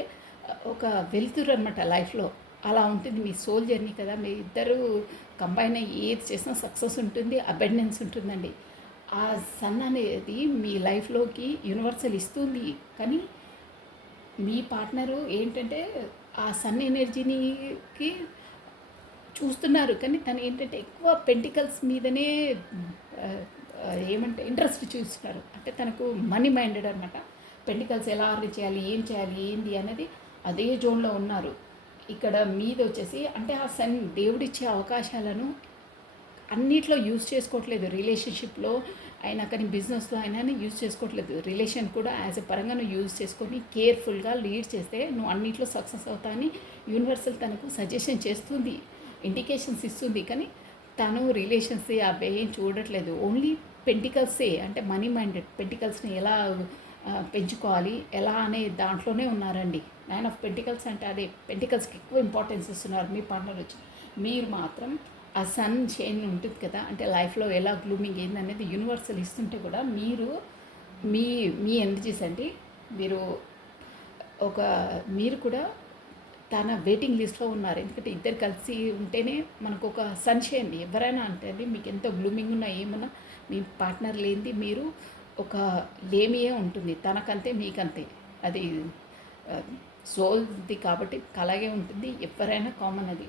ఒక వెలుతురు అనమాట లైఫ్లో. అలా ఉంటుంది మీ సోల్ జర్నీ కదా. మీ ఇద్దరు కంబైన్ అయ్యి ఏది చేసినా సక్సెస్ ఉంటుంది, అబెండెన్స్ ఉంటుందండి. ఆ సన్ అనేది మీ లైఫ్లోకి యూనివర్సల్ ఇస్తుంది. కానీ మీ పార్ట్నరు ఏంటంటే ఆ సన్ ఎనర్జీకి చూస్తున్నారు. కానీ తను ఏంటంటే ఎక్కువ పెంటికల్స్ మీదనే ఏమంటే ఇంట్రెస్ట్ చూస్తున్నారు. అంటే తనకు మనీ మైండెడ్ అనమాట. పెంటికల్స్ ఎలా అర్న్ చేయాలి, ఏం చేయాలి, ఏంది అనేది అదే జోన్లో ఉన్నారు. ఇక్కడ మీద వచ్చేసి అంటే ఆ సన్ దేవుడిచ్చే అవకాశాలను అన్నిట్లో యూజ్ చేసుకోవట్లేదు. రిలేషన్షిప్లో అయినా కానీ బిజినెస్లో అయినా యూజ్ చేసుకోవట్లేదు. రిలేషన్ కూడా యాజ్ ఎ పరంగా నువ్వు యూజ్ చేసుకొని కేర్ఫుల్గా లీడ్ చేస్తే నువ్వు అన్నిట్లో సక్సెస్ అవుతావని యూనివర్సల్ తనకు సజెషన్ చేస్తుంది, ఇండికేషన్స్ ఇస్తుంది. కానీ తను రిలేషన్స్ అవి ఏం చూడట్లేదు. ఓన్లీ పెంటికల్సే అంటే మనీ మైండెడ్. పెంటికల్స్ని ఎలా పెంచుకోవాలి ఎలా అనే దాంట్లోనే ఉన్నారండి. 9 ఆఫ్ పెంటికల్స్ అంటే అదే పెంటికల్స్కి ఎక్కువ ఇంపార్టెన్స్ ఇస్తున్నారు మీ పార్ట్నర్ వచ్చి. మీరు మాత్రం ఆ సన్ షైన్ ఉంటుంది కదా, అంటే లైఫ్లో ఎలా గ్లూమింగ్ ఏందనేది యూనివర్సల్ ఇస్తుంటే కూడా మీరు మీ మీ ఎనర్జీస్ అండి. మీరు ఒక మీరు కూడా తన వెయిటింగ్ లిస్ట్లో ఉన్నారు. ఎందుకంటే ఇద్దరు కలిసి ఉంటేనే మనకు ఒక సన్షైన్. ఎవరైనా అంటే అండి మీకు ఎంతో గ్లూమింగ్ ఉన్నా ఏమన్నా మీ పార్ట్నర్ లేనిది మీరు ఒక లేమియే ఉంటుంది. తనకంతే మీకంతే. అది సోల్ది కాబట్టి అలాగే ఉంటుంది. ఎవరైనా కామన్ అది.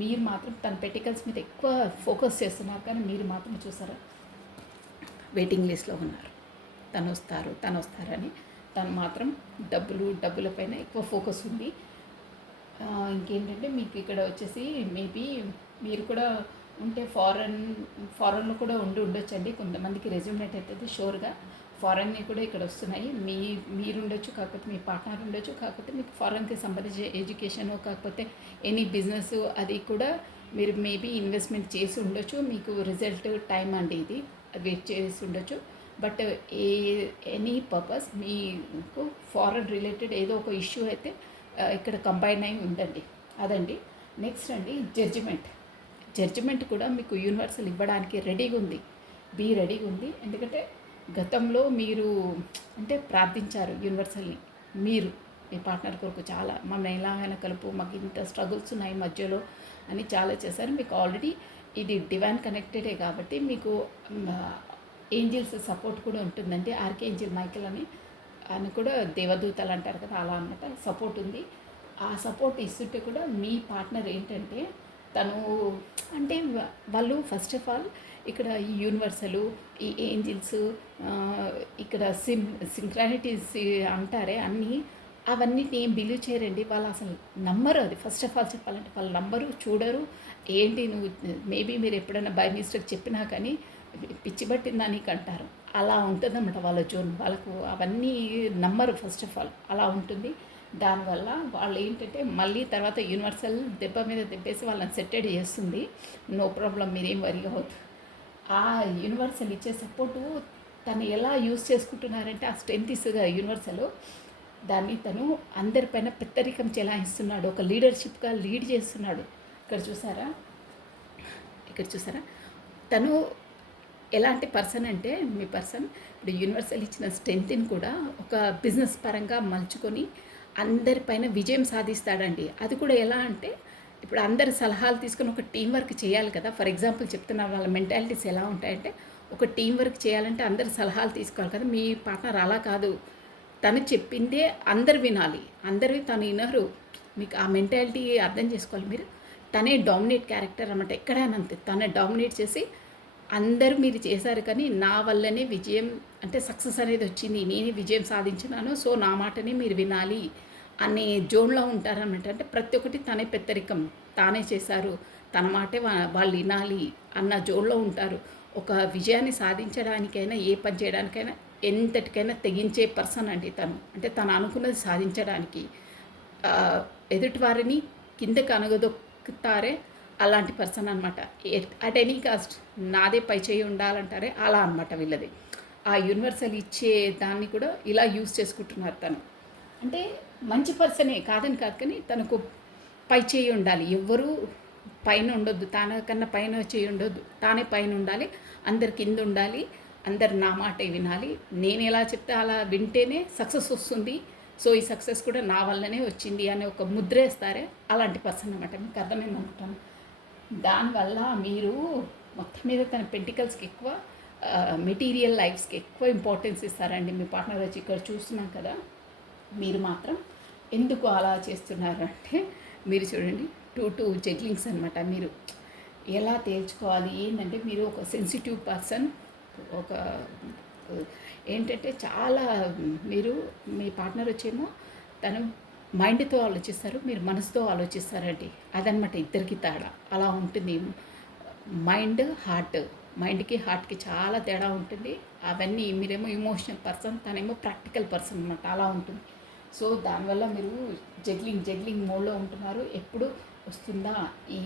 మీరు మాత్రం తన పెటికల్స్ మీద ఎక్కువ ఫోకస్ చేస్తున్నారు. కానీ మీరు మాత్రం చూసారా వెయిటింగ్ లిస్ట్లో ఉన్నారు. తను వస్తారని. తను మాత్రం డబ్బుల పైన ఎక్కువ ఫోకస్ ఉంది. ఇంకేంటంటే మీకు ఇక్కడ వచ్చేసి మేబీ మీరు కూడా ఉంటే ఫారెన్లో కూడా ఉండొచ్చండి. కొంతమందికి రెజ్యూమేట్ అవుతుంది షూర్గా. ఫారెన్ని కూడా ఇక్కడ వస్తున్నాయి. మీరు ఉండొచ్చు, కాకపోతే మీ పార్ట్నర్ ఉండొచ్చు, కాకపోతే మీకు ఫారెన్కి సంబంధించిన ఎడ్యుకేషన్ కాకపోతే ఎనీ బిజినెస్ అది కూడా మీరు మేబీ ఇన్వెస్ట్మెంట్ చేసి ఉండొచ్చు. మీకు రిజల్ట్ టైం అండి ఇది వెయిట్ చేసి ఉండొచ్చు. బట్ ఎనీ పర్పస్ మీకు ఫారెన్ రిలేటెడ్ ఏదో ఒక ఇష్యూ అయితే ఇక్కడ కంబైన్ అయి ఉందండి. అదండి. నెక్స్ట్ అండి జడ్జిమెంట్ కూడా మీకు యూనివర్సల్ ఇవ్వడానికి రెడీగా ఉంది. రెడీగా ఉంది. ఎందుకంటే గతంలో మీరు అంటే ప్రార్థించారు యూనివర్సల్ని. మీరు మీ పార్ట్నర్ కొరకు చాలా మన ఎలాగైనా కలుపు, మాకు ఇంత స్ట్రగుల్స్ ఉన్నాయి మధ్యలో అని చాలా చేశారు. మీకు ఆల్రెడీ ఇది డివైన్ కనెక్టెడే కాబట్టి మీకు ఏంజిల్స్ సపోర్ట్ కూడా ఉంటుందండి. ఆర్కేంజిల్ మైకేల్ అని కూడా దేవదూతలు అంటారు కదా, అలా అన్నమాట సపోర్ట్ ఉంది. ఆ సపోర్ట్ ఇస్తుంటే కూడా మీ పార్ట్నర్ ఏంటంటే తను అంటే వాళ్ళు ఫస్ట్ ఆఫ్ ఆల్ ఇక్కడ ఈ యూనివర్సలు ఈ ఏంజిల్స్ ఇక్కడ సింక్రానిటీస్ అంటారే అన్నీ అవన్నిటిని ఏం బిలీవ్ చేయరండి. వాళ్ళు అసలు నమ్మరు. అది ఫస్ట్ ఆఫ్ ఆల్ చెప్పాలంటే వాళ్ళు నమ్మరు, చూడరు. ఏంటి నువ్వు మేబీ మీరు ఎప్పుడైనా బై మిస్టేక్ చెప్పినా కానీ పిచ్చి పట్టిందా నీకు అంటారు. అలా ఉంటుందన్నమాట వాళ్ళ జోన్. వాళ్ళకు అవన్నీ నమ్మరు ఫస్ట్ ఆఫ్ ఆల్. అలా ఉంటుంది. దానివల్ల వాళ్ళు ఏంటంటే మళ్ళీ తర్వాత యూనివర్సల్ దెబ్బ మీద దెబ్బేసి వాళ్ళని సెట్టెడ్ చేస్తుంది. నో ప్రాబ్లం, మీరేం వరి అవ్వద్దు. ఆ యూనివర్సల్ ఇచ్చే సపోర్టు తను ఎలా యూజ్ చేసుకుంటున్నారంటే ఆ స్ట్రెంత్ ఇస్తుంది యూనివర్సల్. దాన్ని తను అందరిపైన పెత్తరికం చెలాయిస్తున్నాడు. ఒక లీడర్షిప్గా లీడ్ చేస్తున్నాడు. ఇక్కడ చూసారా, ఇక్కడ చూసారా తను ఎలాంటి పర్సన్ అంటే మీ పర్సన్ ఇప్పుడు యూనివర్సల్ ఇచ్చిన స్ట్రెంత్ని కూడా ఒక బిజినెస్ పరంగా మలుచుకొని అందరిపైన విజయం సాధిస్తాడండి. అది కూడా ఎలా అంటే ఇప్పుడు అందరి సలహాలు తీసుకొని ఒక టీం వర్క్ చేయాలి కదా. ఫర్ ఎగ్జాంపుల్ చెప్తున్నా, వాళ్ళ మెంటాలిటీస్ ఎలా ఉంటాయంటే ఒక టీం వర్క్ చేయాలంటే అందరి సలహాలు తీసుకోవాలి కదా. మీ పార్ట్నర్ అలా కాదు. తను చెప్పిందే అందరు వినాలి, అందరివి తను వినరు. మీకు ఆ మెంటాలిటీ అర్థం చేసుకోవాలి మీరు. తనే డామినేట్ క్యారెక్టర్ అన్నమాట. ఎక్కడైనా అంతే, తనే డామినేట్ చేసి అందరూ మీరు చేశారు కానీ నా వల్లనే విజయం అంటే సక్సెస్ అనేది వచ్చింది, నేనే విజయం సాధించినాను, సో నా మాటనే మీరు వినాలి అనే జోన్లో ఉంటారన్నమాట. అంటే ప్రతి ఒక్కటి తనే పెత్తరికం, తానే చేశారు, తన మాటే వాళ్ళు వినాలి అన్న జోన్లో ఉంటారు. ఒక విజయాన్ని సాధించడానికైనా ఏ పని చేయడానికైనా ఎంతటికైనా తెగించే పర్సన్ అండి తను. అంటే తను అనుకున్నది సాధించడానికి ఎదుటి వారిని కిందకి అనగదొక్కుతారే అలాంటి పర్సన్ అనమాట. అట్ ఎనీ కాస్ట్ నాదే పై చేయి ఉండాలంటారే అలా అనమాట వీళ్ళది. ఆ యూనివర్సల్ ఇచ్చే దాన్ని కూడా ఇలా యూజ్ చేసుకుంటున్నారు తను. అంటే మంచి పర్సనే కాదని కాదు, కానీ తనకు పై చేయి ఉండాలి, ఎవ్వరూ పైన ఉండొద్దు, తనకన్నా పైన చేయి ఉండొద్దు, తానే పైన ఉండాలి, అందరి కింద ఉండాలి, అందరు నా మాటే వినాలి, నేను ఎలా చెప్తే అలా వింటేనే సక్సెస్ వస్తుంది, సో ఈ సక్సెస్ కూడా నా వల్లనే వచ్చింది అనే ఒక ముద్ర వేస్తారే అలాంటి పర్సన్ అనమాట. మీకు అర్థమైంది అనుకుంటాను. దానివల్ల మీరు మొత్తం మీద తన పెంటికల్స్కి ఎక్కువ మెటీరియల్ లైఫ్స్కి ఎక్కువ ఇంపార్టెన్స్ ఇస్తారండి. మీ పార్ట్నర్ వచ్చి ఇక్కడ చూస్తున్నాం కదా, మీరు మాత్రం ఎందుకు అలా చేస్తున్నారంటే మీరు చూడండి 2 జగ్లింగ్స్ అనమాట. మీరు ఎలా తేల్చుకోవాలి ఏంటంటే మీరు ఒక సెన్సిటివ్ పర్సన్, ఒక ఏంటంటే చాలా మీరు మీ పార్ట్నర్ వచ్చేమో తను మైండ్తో ఆలోచిస్తారు, మీరు మనసుతో ఆలోచిస్తారండి. అదనమాట ఇద్దరికి తేడా అలా ఉంటుంది. మైండ్ హార్ట్, మైండ్కి హార్ట్కి చాలా తేడా ఉంటుంది. అవన్నీ మీరేమో ఇమోషనల్ పర్సన్, తనేమో ప్రాక్టికల్ పర్సన్ అనమాట. అలా ఉంటుంది. సో దానివల్ల మీరు జగ్లింగ్ మోడ్లో ఉంటున్నారు. ఎప్పుడు వస్తుందా ఈ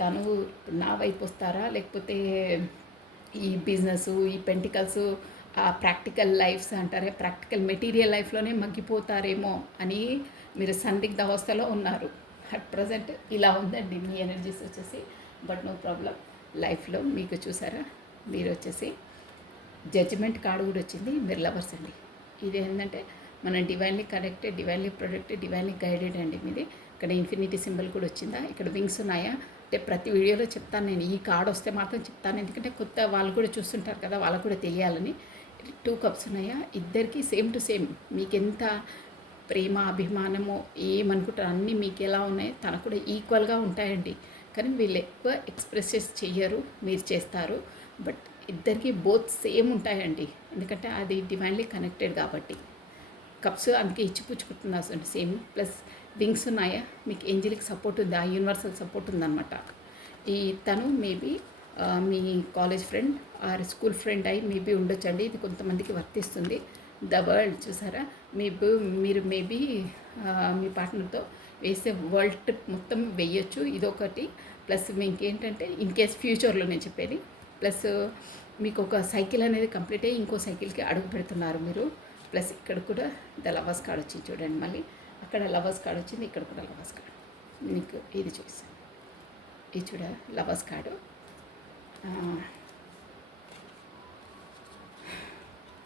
తను నా వైపు వస్తారా, లేకపోతే ఈ బిజినెస్ ఈ పెంటికల్స్ ఆ ప్రాక్టికల్ లైఫ్స్ అంటారే ప్రాక్టికల్ మెటీరియల్ లైఫ్లోనే మగ్గిపోతారేమో అని మీరు సందిగ్ధ అవస్థలో ఉన్నారు. అట్ ప్రజెంట్ ఇలా ఉందండి మీ ఎనర్జీస్ వచ్చేసి. బట్ నో ప్రాబ్లం, లైఫ్లో మీకు చూసారా మీరు వచ్చేసి జడ్జిమెంట్ కార్డు కూడా వచ్చింది. మీరు లవర్స్ అండి. ఇది ఏంటంటే మనం divinely connected, divinely protected, divinely guided అండి మీది. ఇక్కడ ఇన్ఫినిటీ సింబల్ కూడా వచ్చిందా, ఇక్కడ వింగ్స్ ఉన్నాయా అంటే ప్రతి వీడియోలో చెప్తాను నేను. ఈ కార్డు వస్తే మాత్రం చెప్తాను, ఎందుకంటే కొత్త వాళ్ళు కూడా చూస్తుంటారు కదా, వాళ్ళకు కూడా తెలియాలని. 2 కప్స్ ఉన్నాయా, ఇద్దరికి సేమ్ టు సేమ్. మీకు ఎంత ప్రేమ అభిమానమో ఏమనుకుంటారు అన్నీ మీకు ఎలా ఉన్నాయో తనకు కూడా ఈక్వల్గా ఉంటాయండి. కానీ వీళ్ళు ఎక్కువ ఎక్స్ప్రెసెస్ చెయ్యరు, మీరు చేస్తారు. బట్ ఇద్దరికి బోత్ సేమ్ ఉంటాయండి, ఎందుకంటే అది డివైన్లీ కనెక్టెడ్ కాబట్టి. కప్స్ అందుకే ఇచ్చిపుచ్చుకుంటున్నారు సేమ్. ప్లస్ వింగ్స్ ఉన్నాయా, మీకు ఏంజలిక్ సపోర్ట్ ఉంది, ఆ యూనివర్సల్ సపోర్ట్ ఉందన్నమాట. ఈ తను maybe me college friend or school friend అయి మేబీ ఉండొచ్చండి. ఇది కొంతమందికి వర్తిస్తుంది. ద వరల్డ్ చూసారా, మీరు మేబీ మీ పార్ట్నర్తో వేసే వరల్డ్ ట్రిప్ మొత్తం వేయచ్చు, ఇదొకటి. ప్లస్ మీకు ఏంటంటే ఇన్ కేస్ ఫ్యూచర్లో నేను చెప్పేది, ప్లస్ మీకు ఒక సైకిల్ అనేది కంప్లీట్ అయ్యి ఇంకో సైకిల్కి అడుగు పెడుతున్నారు మీరు. ప్లస్ ఇక్కడ కూడా ద లవర్స్ కార్డ్ వచ్చింది చూడండి, మళ్ళీ అక్కడ లవర్స్ కార్డ్ వచ్చింది, ఇక్కడ కూడా లవర్స్ కార్డ్. మీకు ఇది చూస్తాను, ఇది చూడ లవర్స్ కార్డు.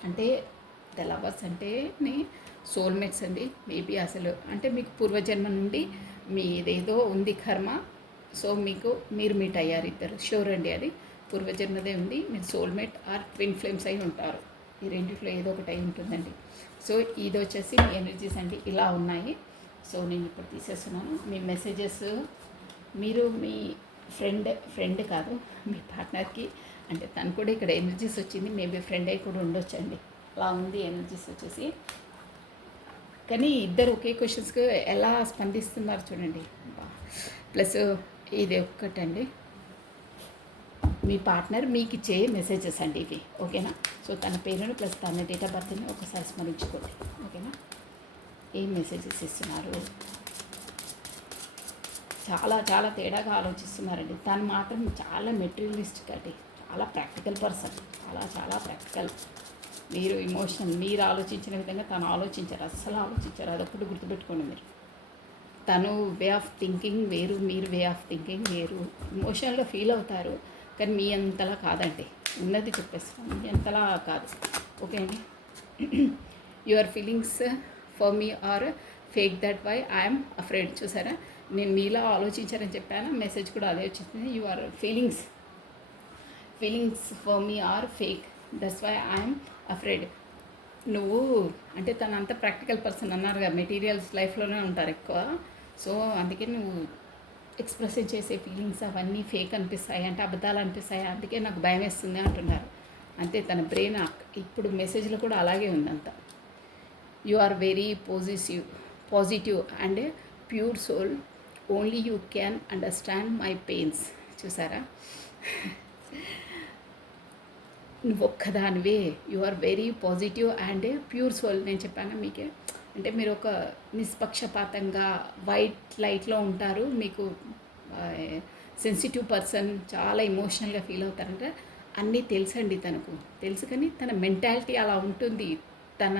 అంటే ద లవర్స్ అంటే సోల్మేట్స్ అండి. మేబీ అసలు అంటే మీకు పూర్వజన్మ నుండి మీదేదో ఉంది కర్మ, సో మీరు మీట్ అయ్యారు ఇద్దరు, షూర్ అండి. అది పూర్వజన్మదే ఉంది. మీరు సోల్మేట్ ఆర్ ట్విన్ ఫ్లేమ్స్ అయి ఉంటారు. ఈ రెండిట్లో ఏదో ఒకటి అయి ఉంటుందండి. సో ఇది వచ్చేసి మీ ఎనర్జీస్ అండి ఇలా ఉన్నాయి. సో నేను ఇప్పుడు తీసేస్తున్నాను. మీ మెసేజెస్ మీరు మీ ఫ్రెండ్ కాదు, మీ పార్ట్నర్కి, అంటే తను కూడా ఇక్కడ ఎనర్జీస్ వచ్చింది, మేబీ ఫ్రెండ్ అయి కూడా ఉండొచ్చండి. అలా ఉంది ఎనర్జీస్ వచ్చేసి. కానీ ఇద్దరు ఒకే క్వశ్చన్స్కి ఎలా స్పందిస్తున్నారు చూడండి. ప్లస్ ఇది ఒక్కటండి, మీ పార్ట్నర్ మీకు ఇచ్చే మెసేజెస్ అండి ఇవి, ఓకేనా. సో తన పేరును ప్లస్ తన డేట్ ఆఫ్ బర్త్ని ఒకసారి స్మరించుకోండి, ఓకేనా. ఏం మెసేజెస్ ఇస్తున్నారు? చాలా చాలా తేడాగా ఆలోచిస్తున్నారండి. తను మాత్రం చాలా మెటీరియలిస్టిక్ అండి, చాలా ప్రాక్టికల్ పర్సన్, చాలా చాలా ప్రాక్టికల్. మీరు ఇమోషన్, మీరు ఆలోచించిన విధంగా తను ఆలోచించారు, అస్సలు ఆలోచించారు. అదొకటి గుర్తుపెట్టుకోండి మీరు. తను వే ఆఫ్ థింకింగ్ వేరు, మీరు వే ఆఫ్ థింకింగ్ వేరు. ఇమోషన్లో ఫీల్ అవుతారు, కానీ మీ అంతలా కాదండి. ఉన్నది చెప్పేస్తాను, మీ అంతలా కాదు, ఓకే అండి. Your feelings for me are fake, that why I'm afraid. చూసారా, నేను మీలా ఆలోచించారని చెప్పాను, మెసేజ్ కూడా అదే వచ్చింది. Your feelings for me are fake, that's why I'm afraid. నువ్వు అంటే తను అంత ప్రాక్టికల్ పర్సన్ అన్నారుగా, మెటీరియల్స్ లైఫ్లోనే ఉంటారు ఎక్కువ. సో అందుకే నువ్వు ఎక్స్ప్రెస్ చేసే ఫీలింగ్స్ అవన్నీ ఫేక్ అనిపిస్తాయి, అంటే అబద్ధాలు అనిపిస్తాయి, అందుకే నాకు భయం వేస్తుంది అంటున్నారు. అంతే, తన బ్రెయిన్ ఇప్పుడు మెసేజ్లో కూడా అలాగే ఉందంతా. You are very positive and pure soul, only you can understand my pains. చూసారా, నువ్వు ఒక్కదానివే. You are very positive and pure soul. నేను చెప్పాను మీకే, అంటే మీరు ఒక నిష్పక్షపాతంగా వైట్ లైట్లో ఉంటారు, మీకు సెన్సిటివ్ పర్సన్, చాలా ఎమోషనల్గా ఫీల్ అవుతారంటే అన్నీ తెలుసండి తనకు, తెలుసు. కానీ తన మెంటాలిటీ అలా ఉంటుంది. తన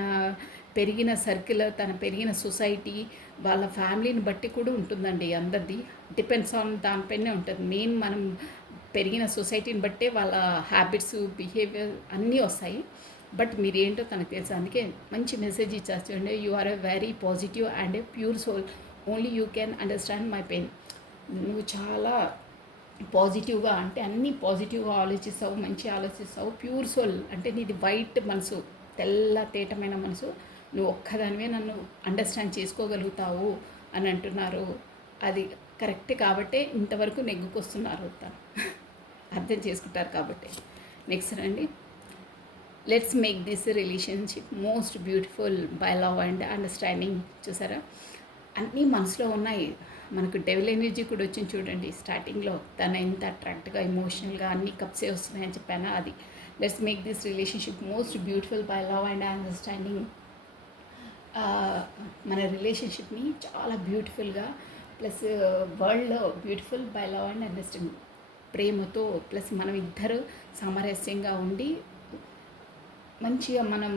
పెరిగిన సర్కిల్, తన పెరిగిన సొసైటీ, వాళ్ళ ఫ్యామిలీని బట్టి కూడా ఉంటుందండి. అందరిది డిపెండ్స్ ఆన్ దానిపైనే ఉంటుంది. మెయిన్ మనం పెరిగిన సొసైటీని బట్టే వాళ్ళ హ్యాబిట్స్, బిహేవియర్ అన్నీ వస్తాయి. బట్ మీరు ఏంటో తనకు తెలుసు, అందుకే మంచి మెసేజ్ ఇచ్చారు చూడండి. You are a very positive and pure soul, only you can understand my pain. నువ్వు చాలా పాజిటివ్గా, అంటే అన్నీ పాజిటివ్గా ఆలోచిస్తావు, మంచి ఆలోచిస్తావు. ప్యూర్ సోల్ అంటే నీది వైట్ మనసు, తెల్ల తేటమైన మనసు. నువ్వు ఒక్కదానివే నన్ను అండర్స్టాండ్ చేసుకోగలుగుతావు అని అంటున్నారు. అది కరెక్ట్ కాబట్టే ఇంతవరకు నెగ్గుకొస్తున్నారు, తను అర్థం చేసుకుంటారు కాబట్టి. నెక్స్ట్ రండి, let's make this relationship most beautiful by love and understanding. చూసారా, అన్నీ మనసులో ఉన్నాయి. మనకు డెవిల్ ఎనర్జీ కూడా వచ్చింది చూడండి స్టార్టింగ్లో. తను ఎంత అట్రాక్ట్గా, ఎమోషనల్గా అన్ని కప్సే వస్తున్నాయని చెప్పాను. అది let's make this relationship most beautiful by love and understanding. మన రిలేషన్షిప్ని చాలా బ్యూటిఫుల్గా, ప్లస్ వరల్డ్లో beautiful by love and understanding, ప్రేమతో, ప్లస్ మనం ఇద్దరు సామరస్యంగా ఉండి మంచిగా మనం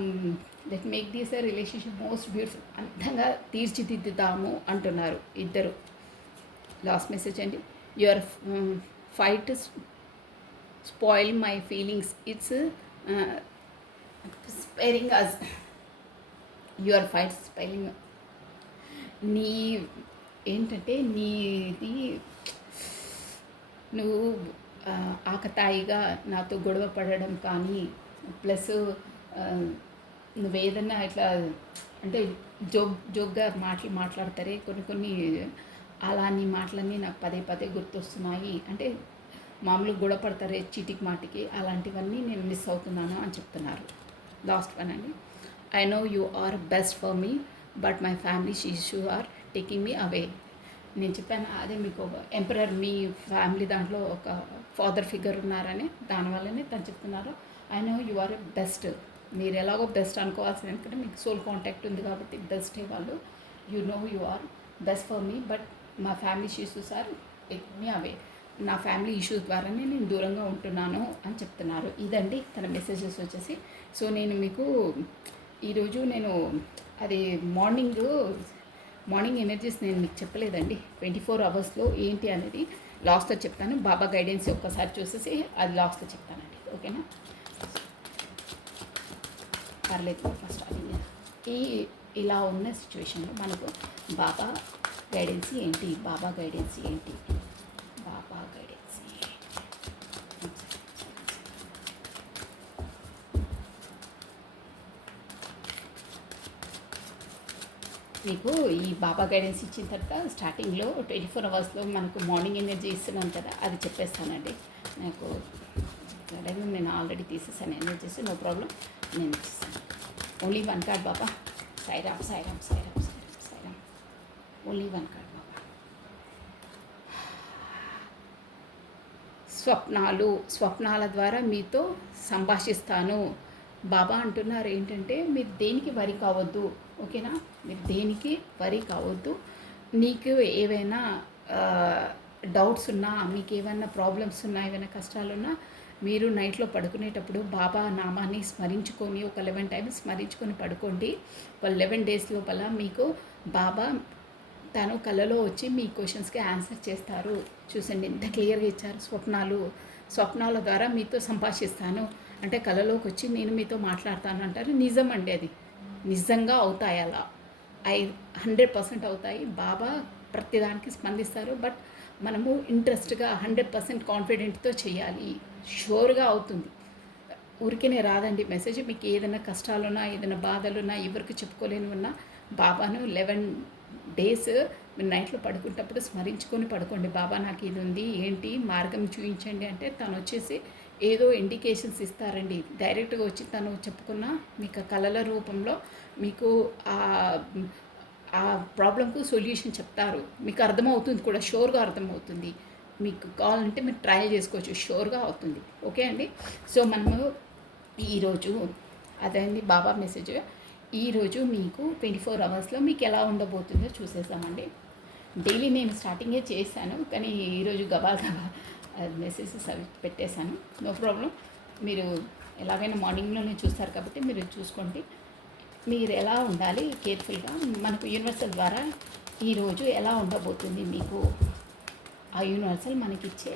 let make this a relationship most beautiful, అందంగా తీర్చిదిద్దుతాము అంటున్నారు ఇద్దరు. లాస్ట్ మెసేజ్ అండి, your fight spoil my feelings, it's spiring us. Your fight spoiling, నీ ఏంటంటే నీది, నువ్వు ఆకతాయిగా నాతో గొడవ పడడం కానీ, ప్లస్ నువ్వేదన్నా ఇట్లా అంటే జోక్గా మాట్లాడతారే కొన్ని అలాంటి మాటలన్నీ నాకు పదే పదే గుర్తొస్తున్నాయి. అంటే మామూలుగా గొడవ పడతారే చీటికి మాటికి, అలాంటివన్నీ నేను మిస్ అవుతున్నాను అని చెప్తున్నారు. లాస్ట్ వన్ అండి, I know you are best for me but my family issue are taking me away. నేను చెప్పాను అదే, మీకు ఒక ఎంపరర్, మీ ఫ్యామిలీ దాంట్లో ఒక ఫాదర్ ఫిగర్ ఉన్నారని, దానివల్లనే తను చెప్తున్నారు. I know you are best. మీరు ఎలాగో బెస్ట్ అనుకోవాల్సింది, ఎందుకంటే మీకు సోల్ కాంటాక్ట్ ఉంది కాబట్టి బెస్టే వాళ్ళు. You know you are best for me but మా family issues are taking me away. నా ఫ్యామిలీ ఇష్యూస్ ద్వారానే నేను దూరంగా ఉంటున్నాను అని చెప్తున్నారు. ఇదండి తన మెసేజెస్ వచ్చేసి. సో నేను మీకు ఈరోజు నేను అది మార్నింగ్ ఎనర్జీస్ నేను మీకు చెప్పలేదండి, 24 అవర్స్లో ఏంటి అనేది లాస్ట్లో చెప్తాను. బాబా గైడెన్స్ ఒక్కసారి చూసేసి అది లాస్ట్లో చెప్తానండి, ఓకేనా. పర్లేదు, ఫస్ట్ అది ఇలా ఉన్న సిచ్యువేషన్లో మనకు బాబా గైడెన్స్ ఏంటి, బాబా గైడెన్స్ ఏంటి, బాబా గైడెన్స్ మీకు ఈ బాబా గైడెన్స్ ఇచ్చిన తర్వాత స్టార్టింగ్లో 24 అవర్స్లో మనకు మార్నింగ్ ఎనర్జీ ఇస్తున్నాం కదా, అది చెప్పేస్తానండి. నాకు నేను ఆల్రెడీ తీసేసాను ఎనర్జీస్, నో ప్రాబ్లం. నేను ఇచ్చేసాను. Only one card Baba. Sairam Sairam Sairam Sairam Sairam. Only one card Baba. స్వప్నాల ద్వారా మీతో సంభాషిస్తాను. బాబా అంటున్నారు ఏంటంటే, మీరు దేనికి వరి కావద్దు, ఓకేనా? మీరు దేనికి వరి కావద్దు. నీకు ఏవైనా డౌట్స్ ఉన్నా, మీకు ఏమైనా ప్రాబ్లమ్స్ ఉన్నా, ఏమైనా కష్టాలున్నా, మీరు నైట్లో పడుకునేటప్పుడు బాబా నామాన్ని స్మరించుకొని ఒక 11 టైమ్స్ స్మరించుకొని పడుకోండి. ఒక 11 డేస్ లోపల మీకు బాబా తను కళ్ళలో వచ్చి మీ క్వశ్చన్స్కి ఆన్సర్ చేస్తారు. చూసండి ఎంత క్లియర్గా ఇచ్చారు. స్వప్నాల ద్వారా మీతో సంభాషిస్తాను అంటే కళలోకి వచ్చి నేను మీతో మాట్లాడతాను అంటారు. నిజం అండి, అది నిజంగా అవుతాయి. అలా 100% అవుతాయి. బాబా ప్రతిదానికి స్పందిస్తారు. బట్ మనము ఇంట్రెస్ట్గా 100% కాన్ఫిడెంట్తో చేయాలి. షూర్గా అవుతుంది. ఊరికేనే రాదండి మెసేజ్. మీకు ఏదైనా కష్టాలున్నా, ఏదైనా బాధలున్నా, ఎవరికి చెప్పుకోలేని ఉన్నా బాబాను 11 డేస్ మీరు నైట్లో పడుకునేటప్పుడు స్మరించుకొని పడుకోండి. బాబా నాకు ఇది ఉంది, ఏంటి మార్గం చూపించండి అంటే తను వచ్చేసి ఏదో ఇండికేషన్స్ ఇస్తారండి. డైరెక్ట్గా వచ్చి తను చెప్పుకున్న మీకు కళల రూపంలో మీకు ఆ ప్రాబ్లంకు సొల్యూషన్ చెప్తారు. మీకు అర్థమవుతుంది కూడా, షూర్గా అర్థమవుతుంది. మీకు కావాలంటే మీరు ట్రయల్ చేసుకోవచ్చు, షూర్గా అవుతుంది. ఓకే అండి. సో మనము ఈరోజు అదండి బాబా మెసేజ్. ఈరోజు మీకు 24 అవర్స్లో మీకు ఎలా ఉండబోతుందో చూసేసామండి. డైలీ నేను స్టార్టింగే చేశాను, కానీ ఈరోజు గబా మెసేజెస్ అవి పెట్టేశాను. No problem. మీరు ఎలాగైనా మార్నింగ్లోనే చూస్తారు కాబట్టి మీరు చూసుకోండి. మీరు ఎలా ఉండాలి కేర్ఫుల్గా. మనకు యూనివర్సల్ ద్వారా ఈరోజు ఎలా ఉండబోతుంది మీకు, ఆ యూనివర్సల్ మనకిచ్చే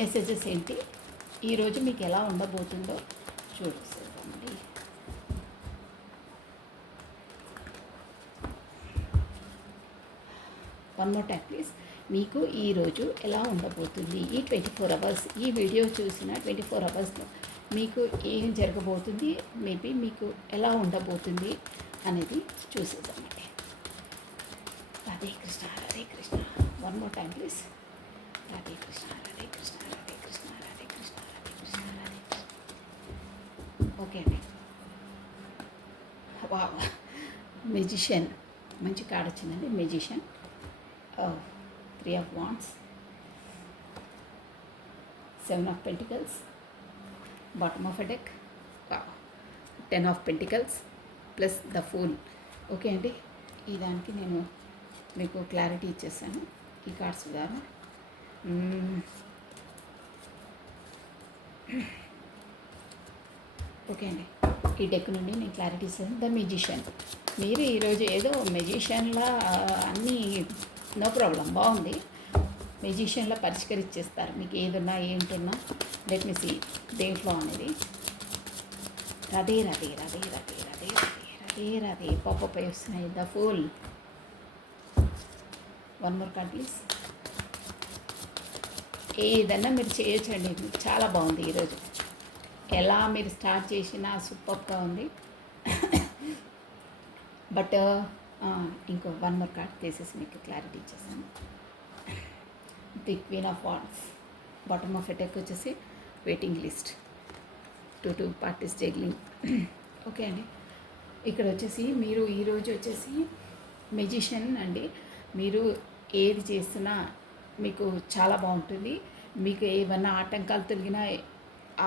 మెసేజెస్ ఏంటి, ఈరోజు మీకు ఎలా ఉండబోతుందో చూసేద్దామండి. One more time please. మీకు ఈరోజు ఎలా ఉండబోతుంది, ఈ 24 అవర్స్, ఈ వీడియో చూసిన 24 అవర్స్లో మీకు ఏం జరగబోతుంది, మేబీ మీకు ఎలా ఉండబోతుంది అనేది చూసేద్దామండి. Radhe Krishna Radhe Krishna. One more time please. Radhe Krishna Radhe Krishna Radhe Krishna Radhe Krishna Radhe Krishna Radhe Krishna. Okay అండి. వా మెజిషియన్ మంచి కార్డ్ వచ్చిందండి. Magician, 3 of Wands, 7 of Pentacles, bottom of a deck, 10 of Pentacles plus the fool. Okay అండి. ఈ దానికి నేను మీకు క్లారిటీ ఇచ్చేసాను ఈ కార్డ్స్ ద్వారా. ఓకే అండి. ఈ డెక్ నుండి నేను క్లారిటీ ఇస్తాను. The magician. మీరు ఈరోజు ఏదో మెజిషియన్లా అన్నీ నో ప్రాబ్లం, బాగుంది. మెజిషియన్లో పరిష్కరించేస్తారు మీకు ఏదున్నా ఏంటున్నా. లెట్ మీ సీ దేంట్లో అనేది. రదే రదే రదే రదే రదే రదే రదే రదే పాపపై వస్తున్నాయి. The fool. One more card please. ఏదన్నా మీరు చేయొచ్చండి, చాలా బాగుంది ఈరోజు. ఎలా మీరు స్టార్ట్ చేసినా సూపర్గా ఉంది. బట్ ఇంకో వన్ మోర్ కార్డ్ తీసేసి మీకు క్లారిటీ ఇచ్చేసాను. The queen of wands, bottom of deck వచ్చేసి waiting list, 2 parties juggling. Okay అండి. ఇక్కడ వచ్చేసి మీరు ఈరోజు వచ్చేసి మెజిషియన్ అండి. మీరు ఏది చేస్తున్నా మీకు చాలా బాగుంటుంది. మీకు ఏమన్నా ఆటంకాలు తొలగినా,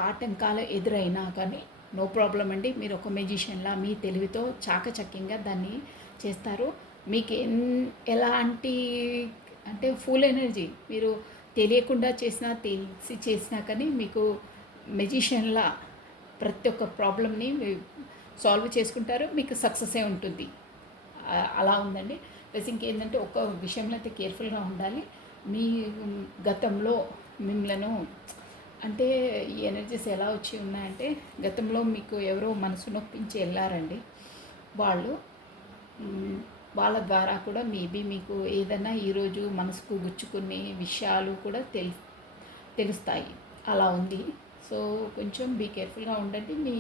ఆటంకాలు ఎదురైనా కానీ నో ప్రాబ్లం అండి. మీరు ఒక మెజిషియన్లా మీ తెలివితో చాకచక్యంగా దాన్ని చేస్తారు. మీకు ఎలాంటి అంటే ఫుల్ ఎనర్జీ, మీరు తెలియకుండా చేసినా తెలిసి చేసినా కానీ మీకు మెజిషియన్లా ప్రతి ఒక్క ప్రాబ్లమ్ని సాల్వ్ చేసుకుంటారు. మీకు సక్సెసే ఉంటుంది. అలా ఉందండి. ప్లస్ ఇంకేంటంటే ఒక విషయంలో అయితే కేర్ఫుల్గా ఉండాలి. మీ గతంలో మిమ్మలను అంటే ఈ ఎనర్జీస్ ఎలా వచ్చి ఉన్నాయంటే, గతంలో మీకు ఎవరో మనసు నొప్పించి వెళ్ళారండి. వాళ్ళ ద్వారా కూడా మేబీ మీకు ఏదైనా ఈరోజు మనసుకు గుచ్చుకునే విషయాలు కూడా తెలుస్తాయి. అలా ఉంది. సో కొంచెం బీ కేర్ఫుల్గా ఉండండి. మీ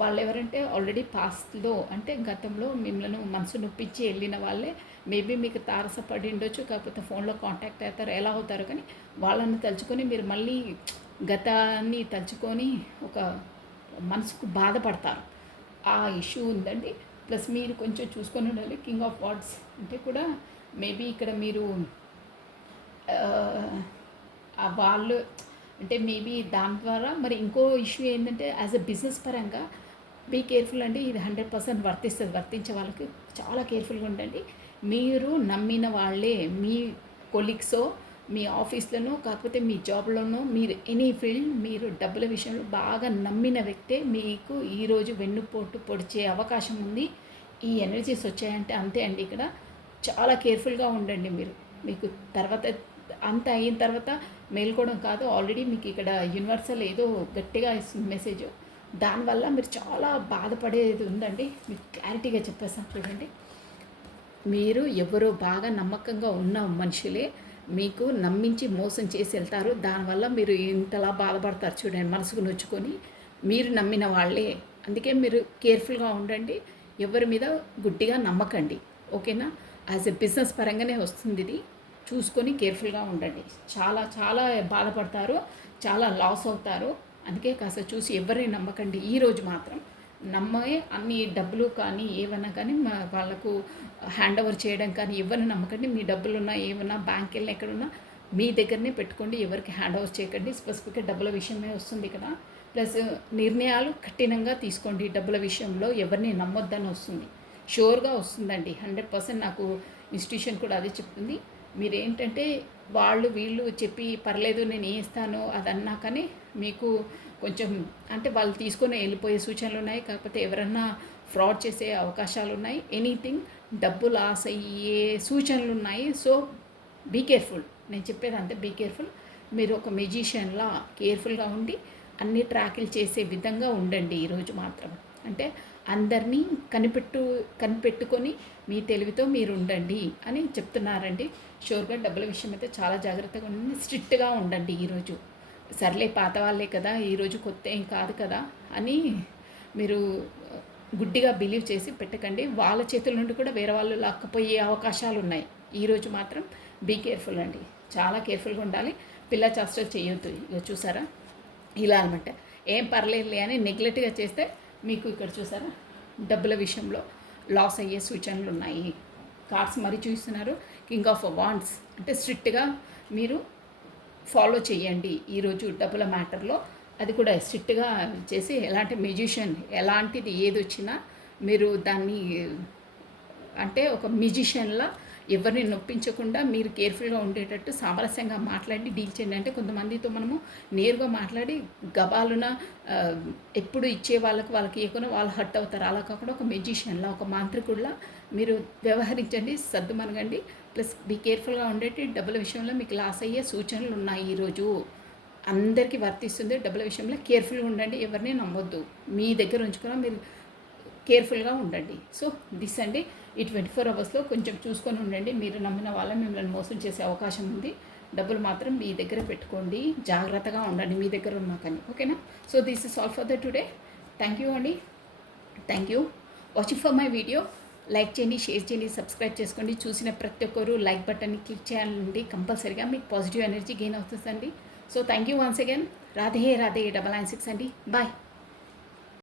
వాళ్ళు ఎవరంటే ఆల్రెడీ పాస్ట్లో అంటే గతంలో మిమ్మల్ని మనసు నొప్పించి వెళ్ళిన వాళ్ళే. మేబీ మీకు తారసపడి ఉండొచ్చు, కాకపోతే ఫోన్లో కాంటాక్ట్ అవుతారు, ఎలా అవుతారు, కానీ వాళ్ళని తలుచుకొని మీరు మళ్ళీ గతాన్ని తలుచుకొని ఒక మనసుకు బాధపడతారు. ఆ ఇష్యూ ఉందండి. ప్లస్ మీరు కొంచెం చూసుకొని ఉండాలి. కింగ్ ఆఫ్ వార్డ్స్ అంటే కూడా మేబీ ఇక్కడ మీరు వాళ్ళు అంటే మేబీ దాని ద్వారా మరి ఇంకో ఇష్యూ ఏంటంటే యాజ్ ఎ బిజినెస్ పరంగా బీ కేర్ఫుల్ అండి. ఇది 100% వర్తిస్తుంది. వర్తించే వాళ్ళకి చాలా కేర్ఫుల్గా ఉండండి. మీరు నమ్మిన వాళ్ళే మీ కొలీగ్సో మీ ఆఫీస్లోనో కాకపోతే మీ జాబ్లోనో మీరు ఎనీ ఫీల్డ్ మీరు డబ్బుల విషయంలో బాగా నమ్మిన వ్యక్తే మీకు ఈరోజు వెన్నుపోటు పొడిచే అవకాశం ఉంది. ఈ ఎనర్జీస్ వచ్చాయంటే అంతే అండి. ఇక్కడ చాలా కేర్ఫుల్గా ఉండండి మీరు. మీకు తర్వాత అంత అయిన తర్వాత మేల్కోవడం కాదు, ఆల్రెడీ మీకు ఇక్కడ యూనివర్సల్ ఏదో గట్టిగా ఇస్తుంది మెసేజ్. దానివల్ల మీరు చాలా బాధపడేది ఉందండి. మీకు క్లారిటీగా చెప్పేస్తాను చూడండి. మీరు ఎవరో బాగా నమ్మకంగా ఉన్న మనుషులే మీకు నమ్మించి మోసం చేసి వెళ్తారు. దానివల్ల మీరు ఇంతలా బాధపడతారు చూడండి, మనసుకు నొచ్చుకొని. మీరు నమ్మిన వాళ్ళే, అందుకే మీరు కేర్ఫుల్గా ఉండండి. ఎవరి మీద గుడ్డిగా నమ్మకండి, ఓకేనా? యాజ్ ఎ బిజినెస్ పరంగానే వస్తుంది ఇది. చూసుకొని కేర్ఫుల్గా ఉండండి. చాలా చాలా బాధపడతారు, చాలా లాస్ అవుతారు. అందుకే కాస్త చూసి ఎవరిని నమ్మకండి. ఈరోజు మాత్రం నమ్మే అన్ని డబ్బులు కానీ ఏమన్నా కానీ వాళ్ళకు హ్యాండ్ ఓవర్ చేయడం కానీ ఎవరిని నమ్మకండి. మీ డబ్బులు ఉన్నా ఏమన్నా బ్యాంక్ వెళ్ళినా ఎక్కడున్నా మీ దగ్గరనే పెట్టుకోండి. ఎవరికి హ్యాండ్ ఓవర్ చేయకండి. స్పెసిఫిక్గా డబ్బుల విషయమే వస్తుంది ఇక్కడ. ప్లస్ నిర్ణయాలు కఠినంగా తీసుకోండి. డబ్బుల విషయంలో ఎవరిని నమ్మొద్దని వస్తుంది, షూర్గా వస్తుందండి. 100% నాకు ఇన్స్టిట్యూషన్ కూడా అదే చెప్తుంది. మీరేంటంటే వాళ్ళు వీళ్ళు చెప్పి పర్లేదు నేను ఇస్తాను అదన్నా కానీ మీకు కొంచెం అంటే వాళ్ళు తీసుకొని వెళ్ళిపోయే సూచనలు ఉన్నాయి. కాకపోతే ఎవరన్నా ఫ్రాడ్ చేసే అవకాశాలు ఉన్నాయి. ఎనీథింగ్ డబ్బు లాస్ అయ్యే సూచనలు ఉన్నాయి. So be careful. నేను చెప్పేది అంతే, బీ కేర్ఫుల్. మీరు ఒక మెజిషియన్లా కేర్ఫుల్గా ఉండి అన్ని ట్రాకిల్ చేసే విధంగా ఉండండి ఈరోజు మాత్రం. అంటే అందరినీ కనిపెట్టుకొని మీ తెలివితో మీరు ఉండండి అని చెప్తున్నారండి. షూర్గా డబ్బుల విషయం అయితే చాలా జాగ్రత్తగా ఉండండి, స్ట్రిక్ట్గా ఉండండి ఈరోజు. సర్లే పాత వాళ్ళే కదా, ఈరోజు కొత్త ఏం కాదు కదా అని మీరు గుడ్డిగా బిలీవ్ చేసి పెట్టకండి. వాళ్ళ చేతుల నుండి కూడా వేరే వాళ్ళు లాక్కపోయే అవకాశాలు ఉన్నాయి. ఈరోజు మాత్రం బీ కేర్ఫుల్ అండి, చాలా కేర్ఫుల్గా ఉండాలి. పిల్ల చేష్టలు చేయొద్దు. ఇక చూసారా ఇలా అనమాట. ఏం పర్లేదులే అని నెగ్లెక్ట్గా చేస్తే మీకు ఇక్కడ చూసారా డబ్బుల విషయంలో లాస్ అయ్యే సూచనలు ఉన్నాయి. కార్డ్స్ మరీ చూస్తున్నారు. కింగ్ ఆఫ్ వాండ్స్ అంటే స్ట్రిక్ట్గా మీరు ఫాలో చేయండి ఈరోజు డబ్బుల మ్యాటర్లో. అది కూడా స్ట్రిక్ట్గా చేసి ఎలాంటి మ్యూజిషియన్ ఎలాంటిది ఏది వచ్చినా మీరు దాన్ని అంటే ఒక మ్యూజిషియన్లా ఎవరిని నొప్పించకుండా మీరు కేర్ఫుల్గా ఉండేటట్టు సామరస్యంగా మాట్లాడి డీల్ చేయండి. అంటే కొంతమందితో మనము నేరుగా మాట్లాడి గబాలున ఎప్పుడు ఇచ్చే వాళ్ళకి ఇవ్వకుండా వాళ్ళు హర్ట్ అవుతారు. అలా కాకుండా ఒక మ్యూజిషియన్లా ఒక మాంత్రికుడిలా మీరు వ్యవహరించండి, సర్దుమనగండి. ప్లస్ బీ కేర్ఫుల్గా ఉండేటి. డబ్బుల విషయంలో మీకు లాస్ అయ్యే సూచనలు ఉన్నాయి ఈరోజు. అందరికీ వర్తిస్తుంది. డబ్బుల విషయంలో కేర్ఫుల్గా ఉండండి, ఎవరిని నమ్మొద్దు. మీ దగ్గర ఉంచుకున్నా మీరు కేర్ఫుల్గా ఉండండి. సో దిస్ అండి ఈ 24 అవర్స్లో కొంచెం చూసుకొని ఉండండి. మీరు నమ్మిన వాళ్ళ మిమ్మల్ని మోసం చేసే అవకాశం ఉంది. డబ్బులు మాత్రం మీ దగ్గర పెట్టుకోండి, జాగ్రత్తగా ఉండండి మీ దగ్గర ఉన్నా కానీ, ఓకేనా? So this is all for the today. Thank you అండి, thank you watching for my video. Like చేయండి, షేర్ చేయండి, సబ్స్క్రైబ్ చేసుకోండి. చూసిన ప్రతి ఒక్కరు లైక్ బటన్ని క్లిక్ చేయాలండి. కంపల్సరీగా మీకు పాజిటివ్ ఎనర్జీ గెయిన్ అవుతుందండి. So thank you once again. Radhe Radhe 996 అండి. బాయ్.